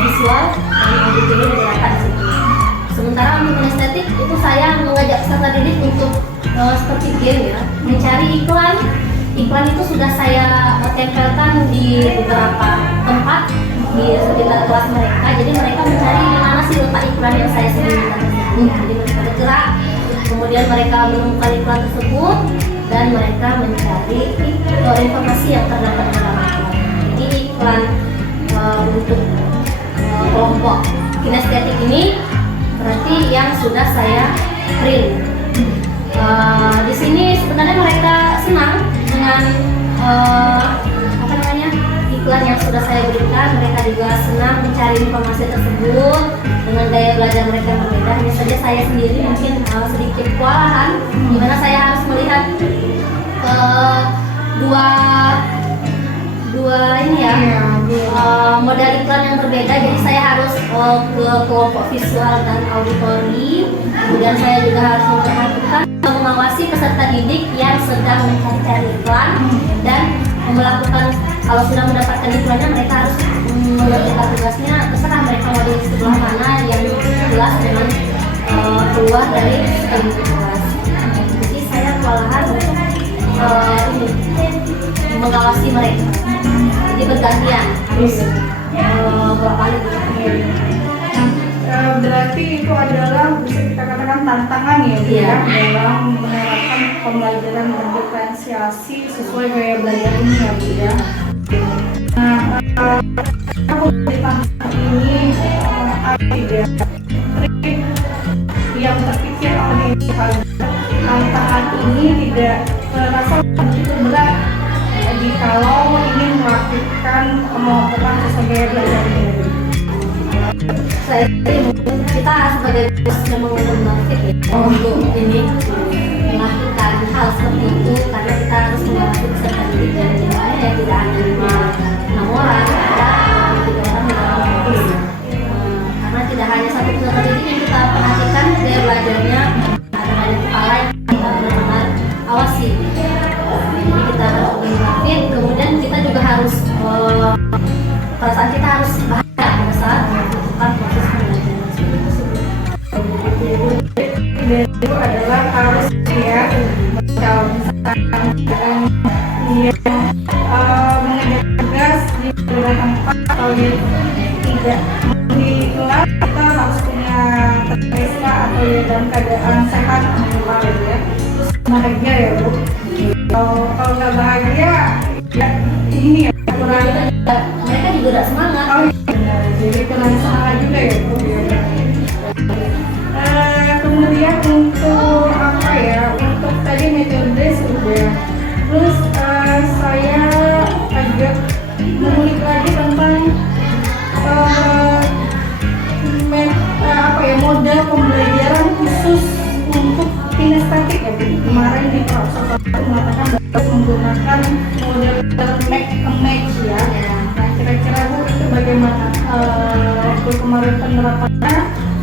visual dan auditori dijelaskan di situ. Sementara untuk kinestetik itu saya mengajak peserta didik untuk seperti game ya, mencari iklan. Iklan itu sudah saya tempelkan di beberapa tempat di sekitar kelas mereka. Jadi mereka mencari di mana sih letak iklan yang saya sediakan tersebut. Jadi mereka bergerak, kemudian mereka menemukan iklan tersebut dan mereka mencari informasi yang terdapat dalam iklan. Jadi iklan untuk kelompok kinestetik ini berarti yang sudah saya print. Di sini sebenarnya mereka senang dengan iklan yang sudah saya berikan. Mereka juga senang mencari informasi tersebut dengan gaya belajar mereka yang berbeda. Hanya saja saya sendiri mungkin sedikit kewalahan, di mana saya harus melihat dua ini ya, Iya, modal iklan yang berbeda. Jadi saya harus ke kelompok visual dan auditori. Kemudian saya juga harus memperhatikan mengawasi peserta didik yang sedang mencari iklan dan melakukan, kalau sudah mendapatkan iklannya mereka harus mengerjakan tugasnya, terserah mereka mau di sebelah mana yang jelas dengan keluar dari kelas. Jadi saya kewalahan untuk mengawasi mereka. Jadi bergantian terus berapa kali. Berarti itu adalah bisa kita katakan tantangan ya, Bu, Iya. ya, dalam menerapkan pembelajaran berdiferensiasi sesuai gaya belajar ini ya, Bu, ya. Nah, aku di tantangan ini ada trik yang terpikir oleh kalian. Tantangan ini tidak terasa begitu berat kalau ingin melakukan pemotongan sesuai gaya belajar ini. Saya kita sebagai dosen mengenai untuk ini melakukan hal seperti itu karena kita harus mengawasi peserta didik dan jumlahnya ya tidak hanya 6 orang, ada 3 orang di dalam kelas. Karena tidak hanya satu peserta didik yang kita perhatikan gaya belajarnya, ada banyak kepala yang kita benar-benar awasi. Jadi kita harus mengikuti, kemudian kita juga harus perasaan kita harus bahagia pada saat melakukan proses pembelajaran tersebut. Itu adalah harus ya, kalau misalkan yang mengerjakan tugas di beberapa tempat atau tidak di kelas, kita harus punya terbiasa atau ya dalam keadaan sehat minimal ya, terus bahagia ya, Bu. Kalau nggak bahagia ya ini ya kurang. Mereka juga tidak semangat. Oh iya, jadi kurang semangat juga ya, Bu. Kemudian untuk apa ya, untuk tadi metode sudah, terus saya agak mengulik lagi tentang apa ya, model pembelajaran khusus untuk kinestetik ya, Bu. Kemarin di proses mengatakan bahwa menggunakan model match ya. Nah, kira-kira Bu itu bagaimana waktu kemarin penerapannya,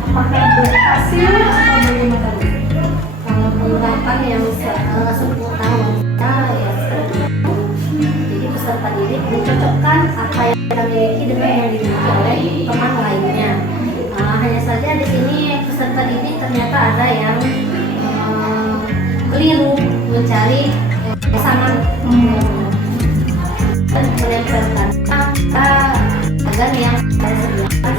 apakah berhasil atau bagaimana, Bu? Kalau penerapan yang sepengetahuan kita ya seperti itu. Jadi peserta didik mencocokkan apa yang kita miliki dengan yang dimiliki oleh teman lainnya. Hanya saja di sini peserta didik ternyata ada yang keliru mencari pasangan dan menempelkan agar yang saya sediakan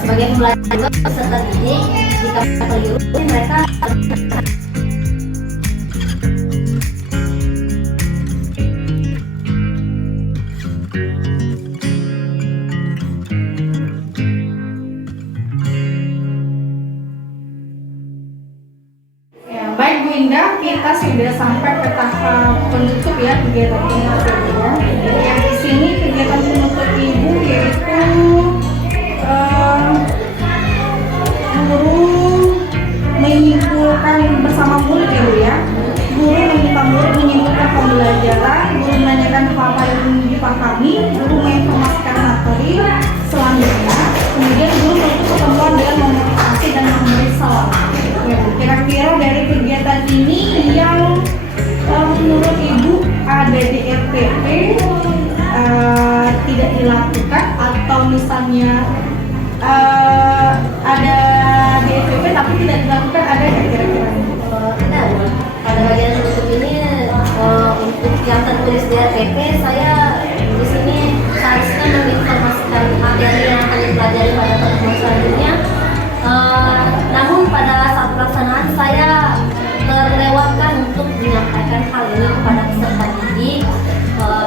sebagai pembelajar juga peserta didik jika keliru mereka Ya, baik Bu Indah, kita sudah sampai ke tahap penutup ya kegiatan penutup ya. Yang di sini kegiatan penutup Ibu yaitu guru menyimpulkan bersama murid ya, Bu ya. Guru meminta murid menyimpulkan pembelajaran, guru menanyakan apa yang dipahami, guru menginformasikan materi selanjutnya, kemudian guru menutup pertemuan dengan memotivasi dan memberi salam. Ya, kira-kira dari kegiatan ini yang menurut Ibu ada di RPP tidak dilakukan, atau misalnya ada di RPP tapi tidak dilakukan, ada nggak kira-kira? ada pada bagian penutup ini untuk yang tertulis di RPP saya di sini seharusnya menginformasikan materi yang akan dipelajari pada pertemuan selanjutnya. Namun pada saat pelaksanaan saya terlewatkan untuk menyampaikan hal ini kepada peserta didik.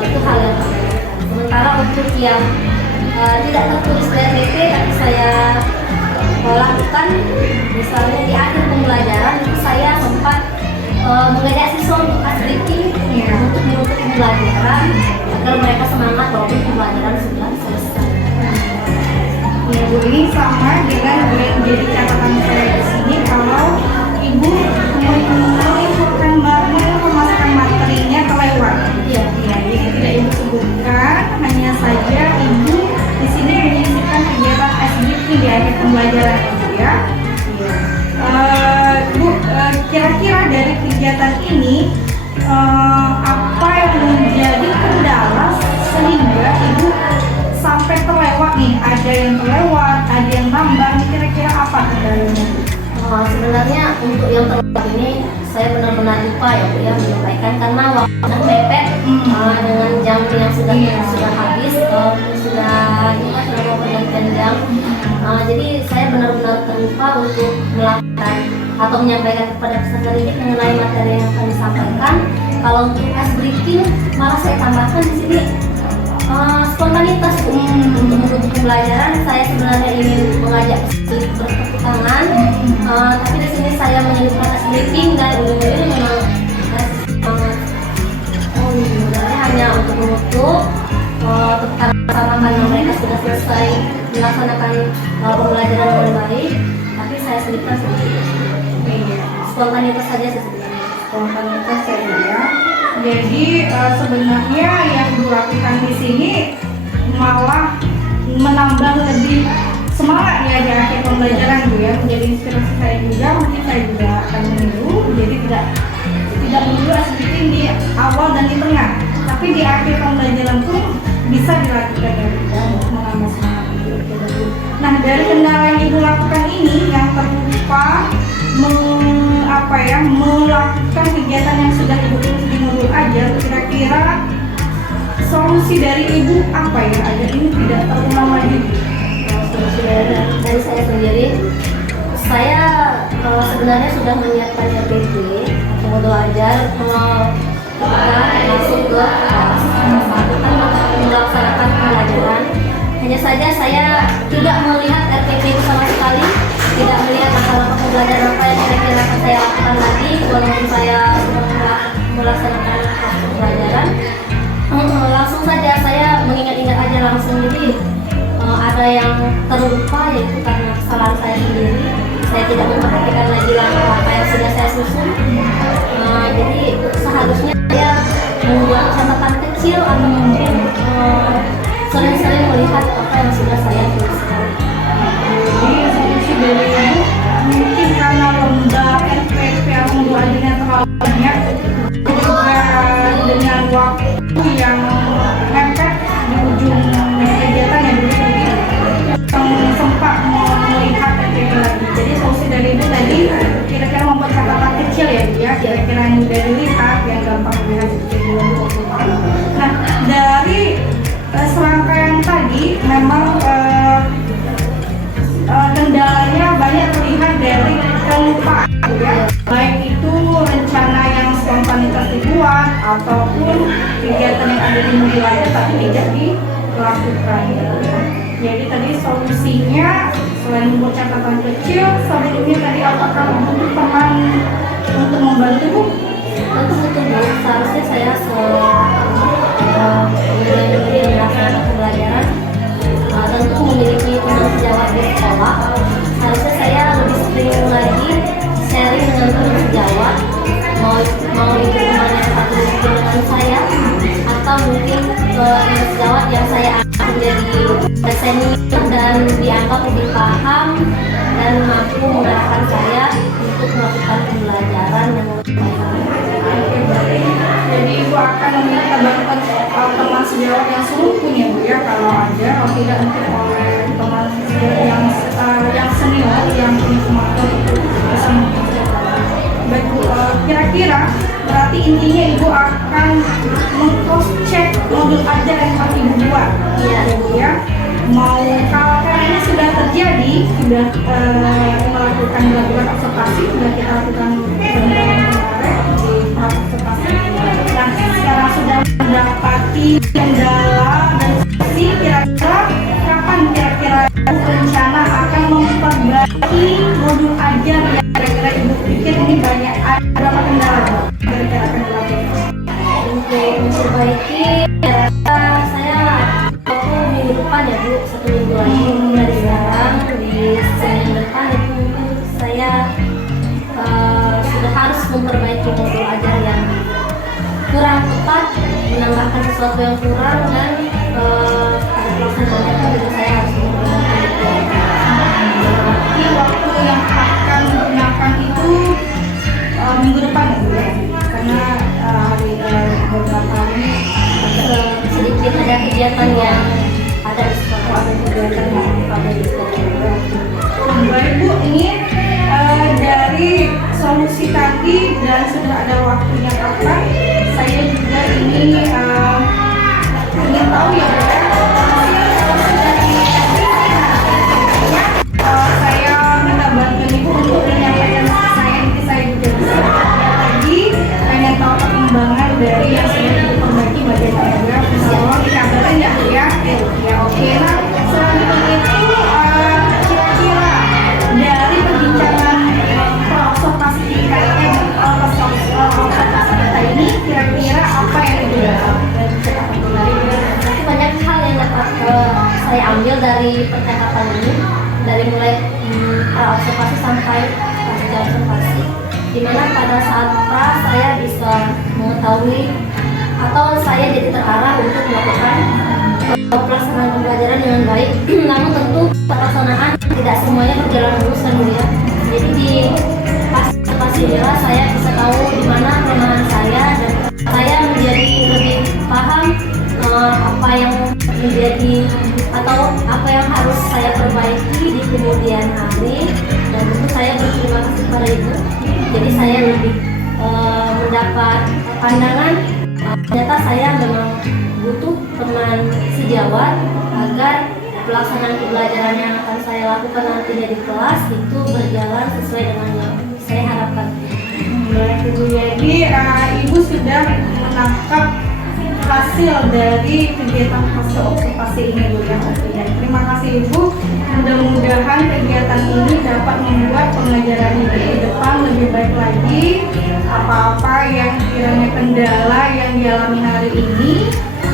Itu hal yang berbeda. Sementara untuk yang tidak tertulis di RPP tapi saya lakukan, misalnya di akhir pembelajaran itu saya sempat mengajak siswa untuk asriking untuk menutup pembelajaran agar mereka semangat walaupun pembelajaran sudah selesai. Ya, Bu, ini sama dengan yang jadi catatan saya di sini, kalau Ibu menginformasikan materinya kelewat pembelajaran itu ya. Iya. Bu, kira-kira dari kegiatan ini apa yang menjadi kendala sehingga ibu sampai terlewat nih? Ada yang terlewat, ada yang nambah. Kira-kira apa kendalanya? Sebenarnya untuk yang terlewat ini saya benar-benar lupa ya Bu ya menyampaikan karena waktunya mepet dengan jam yang sudah habis, sudah mau pergantian jam. Jadi saya benar-benar terlupa untuk melakukan atau menyampaikan kepada peserta didik mengenai materi yang akan disampaikan. Kalau untuk ice breaking malah saya tambahkan di sini spontanitas Bu. Untuk mendukung pembelajaran saya sebenarnya ingin mengajak bertepuk tangan, tapi di sini saya menyebutkan ice breaking dan ujung-ujungnya memang semangat. Sebenarnya hanya untuk menutup tepuk tangan bersama karena mereka sudah selesai melaksanakan pembelajaran dengan baik, tapi saya selipkan sedikit. Spontanitas saja sebenarnya. Spontanitas ya. Jadi sebenarnya yang dilakukan di sini malah menambah lebih semangat ya di akhir pembelajaran Bu ya, menjadi inspirasi saya juga. Mungkin saya juga akan meniru, jadi tidak melulu sedikit di awal dan di tengah, tapi di akhir pembelajaran pun bisa dilakukan ya Bu, untuk menambah semangat itu. Nah, dari kendala yang Ibu lakukan ini yang terlupa melakukan kegiatan yang sudah Ibu tulis di modul ajar, kira-kira solusi dari Ibu apa ya agar ini tidak terulang lagi? Solusi dari saya sendiri, saya sebenarnya sudah menyiapkan RPP modul ajar masuk ke kelas 1 kan melaksanakan pembelajaran. Hanya saja saya tidak melihat RPP itu sama sekali, tidak melihat masalah pembelajaran apa yang kira-kira akan saya lakukan lagi walaupun saya sudah melaksanakan pembelajaran. Langsung saja saya mengingat-ingat aja langsung, jadi ada yang terlupa yaitu karena kesalahan saya sendiri. Saya tidak memperhatikan lagi langkah apa yang sudah saya susun. Jadi seharusnya saya membuat catatan kecil atau mungkin sering-sering melihat apa yang sudah saya tuliskan. Jadi solusi dari Ibu mungkin karena lomba RPP atau modul ajarnya terlalu banyak, juga dengan waktu yang mepet di ujung kegiatan yang sempat melihat RPP lagi. Jadi solusi dari Ibu tadi kira-kira membuat catatan kecil ya Bu ya, kira-kira yang mudah dilihat, yang gampang dilihat seperti itu. Nah, dari serangkaian tadi memang kendalanya banyak terlihat dari kelupaan ya, baik itu rencana yang spontanitas dibuat ataupun kegiatan yang ada di modul ajar tapi tidak dilakukan. Jadi tadi solusinya selain membuat catatan kecil, sebelumnya tadi apakah butuh teman untuk membantu Bu? Tentu betul Bu, seharusnya saya melaksanakan pembelajaran tentu memiliki teman sejawat di sekolah. Seharusnya saya lebih sering lagi sharing dengan teman sejawat, mau itu teman yang satu dengan saya atau mungkin teman sejawat yang saya anggap menjadi senior dan dianggap lebih paham dan mampu mengarahkan saya untuk melakukan pembelajaran yang lebih baik. Jadi Ibu akan meminta bantuan teman sejawat yang serumpun ya Bu ya, kalau ada, kalau tidak mungkin oleh teman sejawat yang senior yang punya kemampuan untuk bisa baik Bu. Kira-kira berarti intinya Ibu akan meng-cross check modul ajar yang telah Ibu buat ya Bu ya. Mau kalau ini sudah terjadi, sudah melakukan observasi, sudah kita lakukan kemarin di observasi. Nah, sekarang sudah mendapati kendala dan solusi, kira-kira kapan kira-kira rencana akan memperbaiki modul ajar yang kira-kira Ibu pikir ini banyak berapa kendala kira-kira akan dilakukan? Untuk memperbaiki, saya minggu depan ya Bu, 1 minggu lagi dari sekarang di Senin depan itu mungkin saya sudah harus memperbaiki modul ajar yang kurang tepat, menambahkan sesuatu yang kurang dan pada pelaksanaannya juga saya harus memperbaiki. percakapan ini dari mulai pra observasi sampai pasca observasi, dimana pada saat pra saya bisa mengetahui atau saya jadi terarah untuk melakukan pelaksanaan pembelajaran dengan baik. Namun tentu pelaksanaan tidak semuanya berjalan mulus kan Bu ya. Jadi di pasca inilah saya bisa tahu di mana kelemahan saya dan saya menjadi lebih paham apa yang menjadi atau apa yang harus saya perbaiki di kemudian hari, dan tentu saya berterima kasih pada Ibu. Jadi saya lebih mendapat pandangan ternyata saya memang butuh teman sejawat agar pelaksanaan pembelajaran yang akan saya lakukan nantinya di kelas itu berjalan sesuai dengan yang saya harapkan. Baik Ibu, jadi Ibu sudah menangkap hasil dari kegiatan pasca observasi ini Bu ya. Dan terima kasih Ibu. Mudah-mudahan kegiatan ini dapat membuat pengajaran Ibu ke depan lebih baik lagi. Apa-apa yang kiranya kendala yang dialami hari ini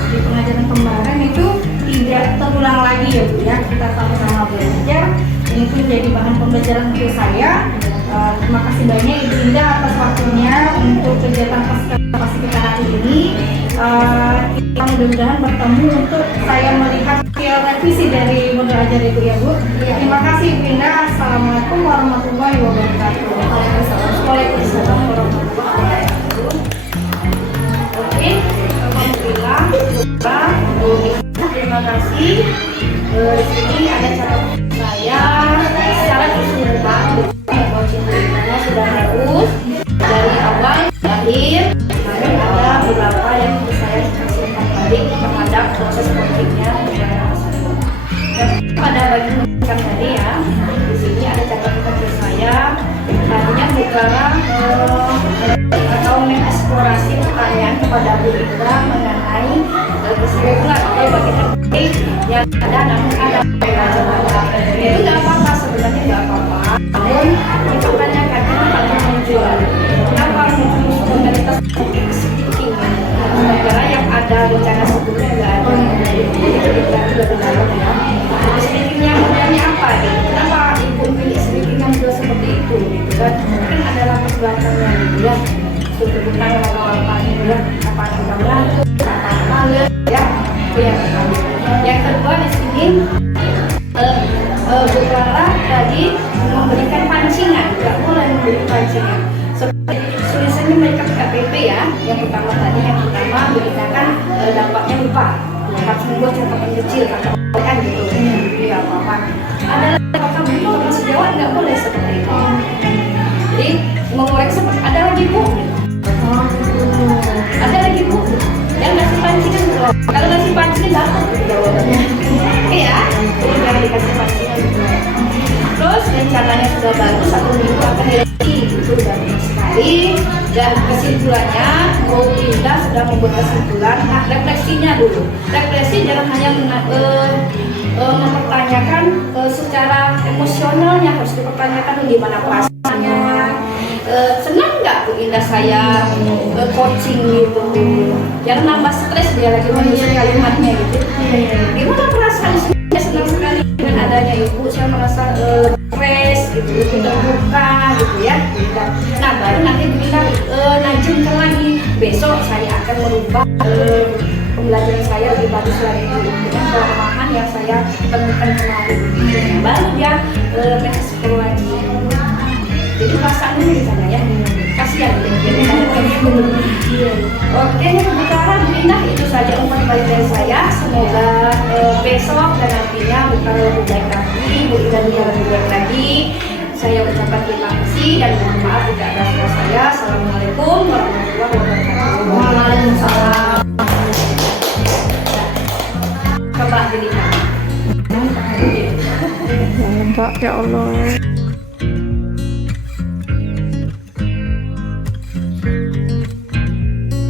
di pengajaran kemarin itu tidak terulang lagi ya Bu ya. Kita sama-sama belajar. Ini pun jadi bahan pembelajaran untuk saya. Terima kasih banyak Ibu Indah atas waktunya untuk kegiatan pasca kita hari ini. Kita mudah-mudahan bertemu untuk saya melihat hasil revisi dari modul ajar Ibu ya Bu. Terima kasih Ibu Indah. Assalamualaikum warahmatullahi wabarakatuh. Waalaikumsalam warahmatullahi wabarakatuh. Oke, alhamdulillah. Terima kasih. Di sini ada catatan saya secara keseluruhan ceritanya sudah harus dari awal ke akhir. Kemarin ada beberapa yang saya kasihkan balik terhadap proses politiknya. Pada bagian tadi ya, di sini ada catatan dari saya. Tadinya Bukara atau mengeksplorasi pertanyaan kepada Bu Indra mengenai kesimpulan atau bagian yang ada, namun ada itu nggak apa-apa, sebenarnya nggak apa-apa. Namun dipertanyakan kenapa muncul komunitas speaking negara yang ada rencana sebelumnya nggak ada. Jadi kita sudah tahu ya. Speaking yang modalnya apa? Kenapa Ibu pilih speaking yang sudah seperti itu? Gitu kan? Mungkin ada latar belakangnya gitu ya. Sudah bukan latar ya. Apa yang berlaku? Apa yang ya? Yang kedua di sini Bu Clara tadi memberikan pancingan, nggak boleh memberi pancingan. Seperti tulisannya mereka KPP ya. Yang pertama beritakan dampaknya lupa, harus membuat catatan kecil atau kan gitu. Ya apa-apa. Ada apakah betul sejawat nggak boleh seperti itu. Jadi mengorek seperti ada lagi Bu. Ada lagi Bu. Yang ngasih pancingan belum? Kalau ngasih pancingan dapat jawabannya. Iya, jadi jangan dikasih pancingan. Terus rencananya sudah bagus, 1 minggu akan direvisi, itu bagus sekali. Dan kesimpulannya, Bu Indah sudah membuat kesimpulan. Nah, refleksinya dulu. Refleksi jangan hanya mempertanyakan secara emosionalnya, harus dipertanyakan gimana perasaannya. Senang nggak Bu Indah saya coaching gitu, jangan nambah stres dia lagi menyusun kalimatnya gitu. Gimana perasaan saya? Senang sekali dengan adanya Ibu, saya merasa fresh gitu, terbuka gitu ya. Nah baru nanti Bu Indah lanjutkan lagi, besok saya akan merubah pembelajaran saya lebih bagus lagi dengan kelemahan yang saya temukan kemarin, baru dia mengeksplor lagi. Jadi perasaan dulu di sana ya, kasihan Oke, Bukara Bu Indah, itu saja umpan balik dari saya. Semoga besok dan nantinya Bukara lebih baik lagi, Bu Indah lebih baik lagi. Saya ucapkan terima kasih dan mohon maaf jika ada salah saya. Assalamualaikum warahmatullahi wabarakatuh. Waalaikumsalam. Coba dilihat. Ya Allah.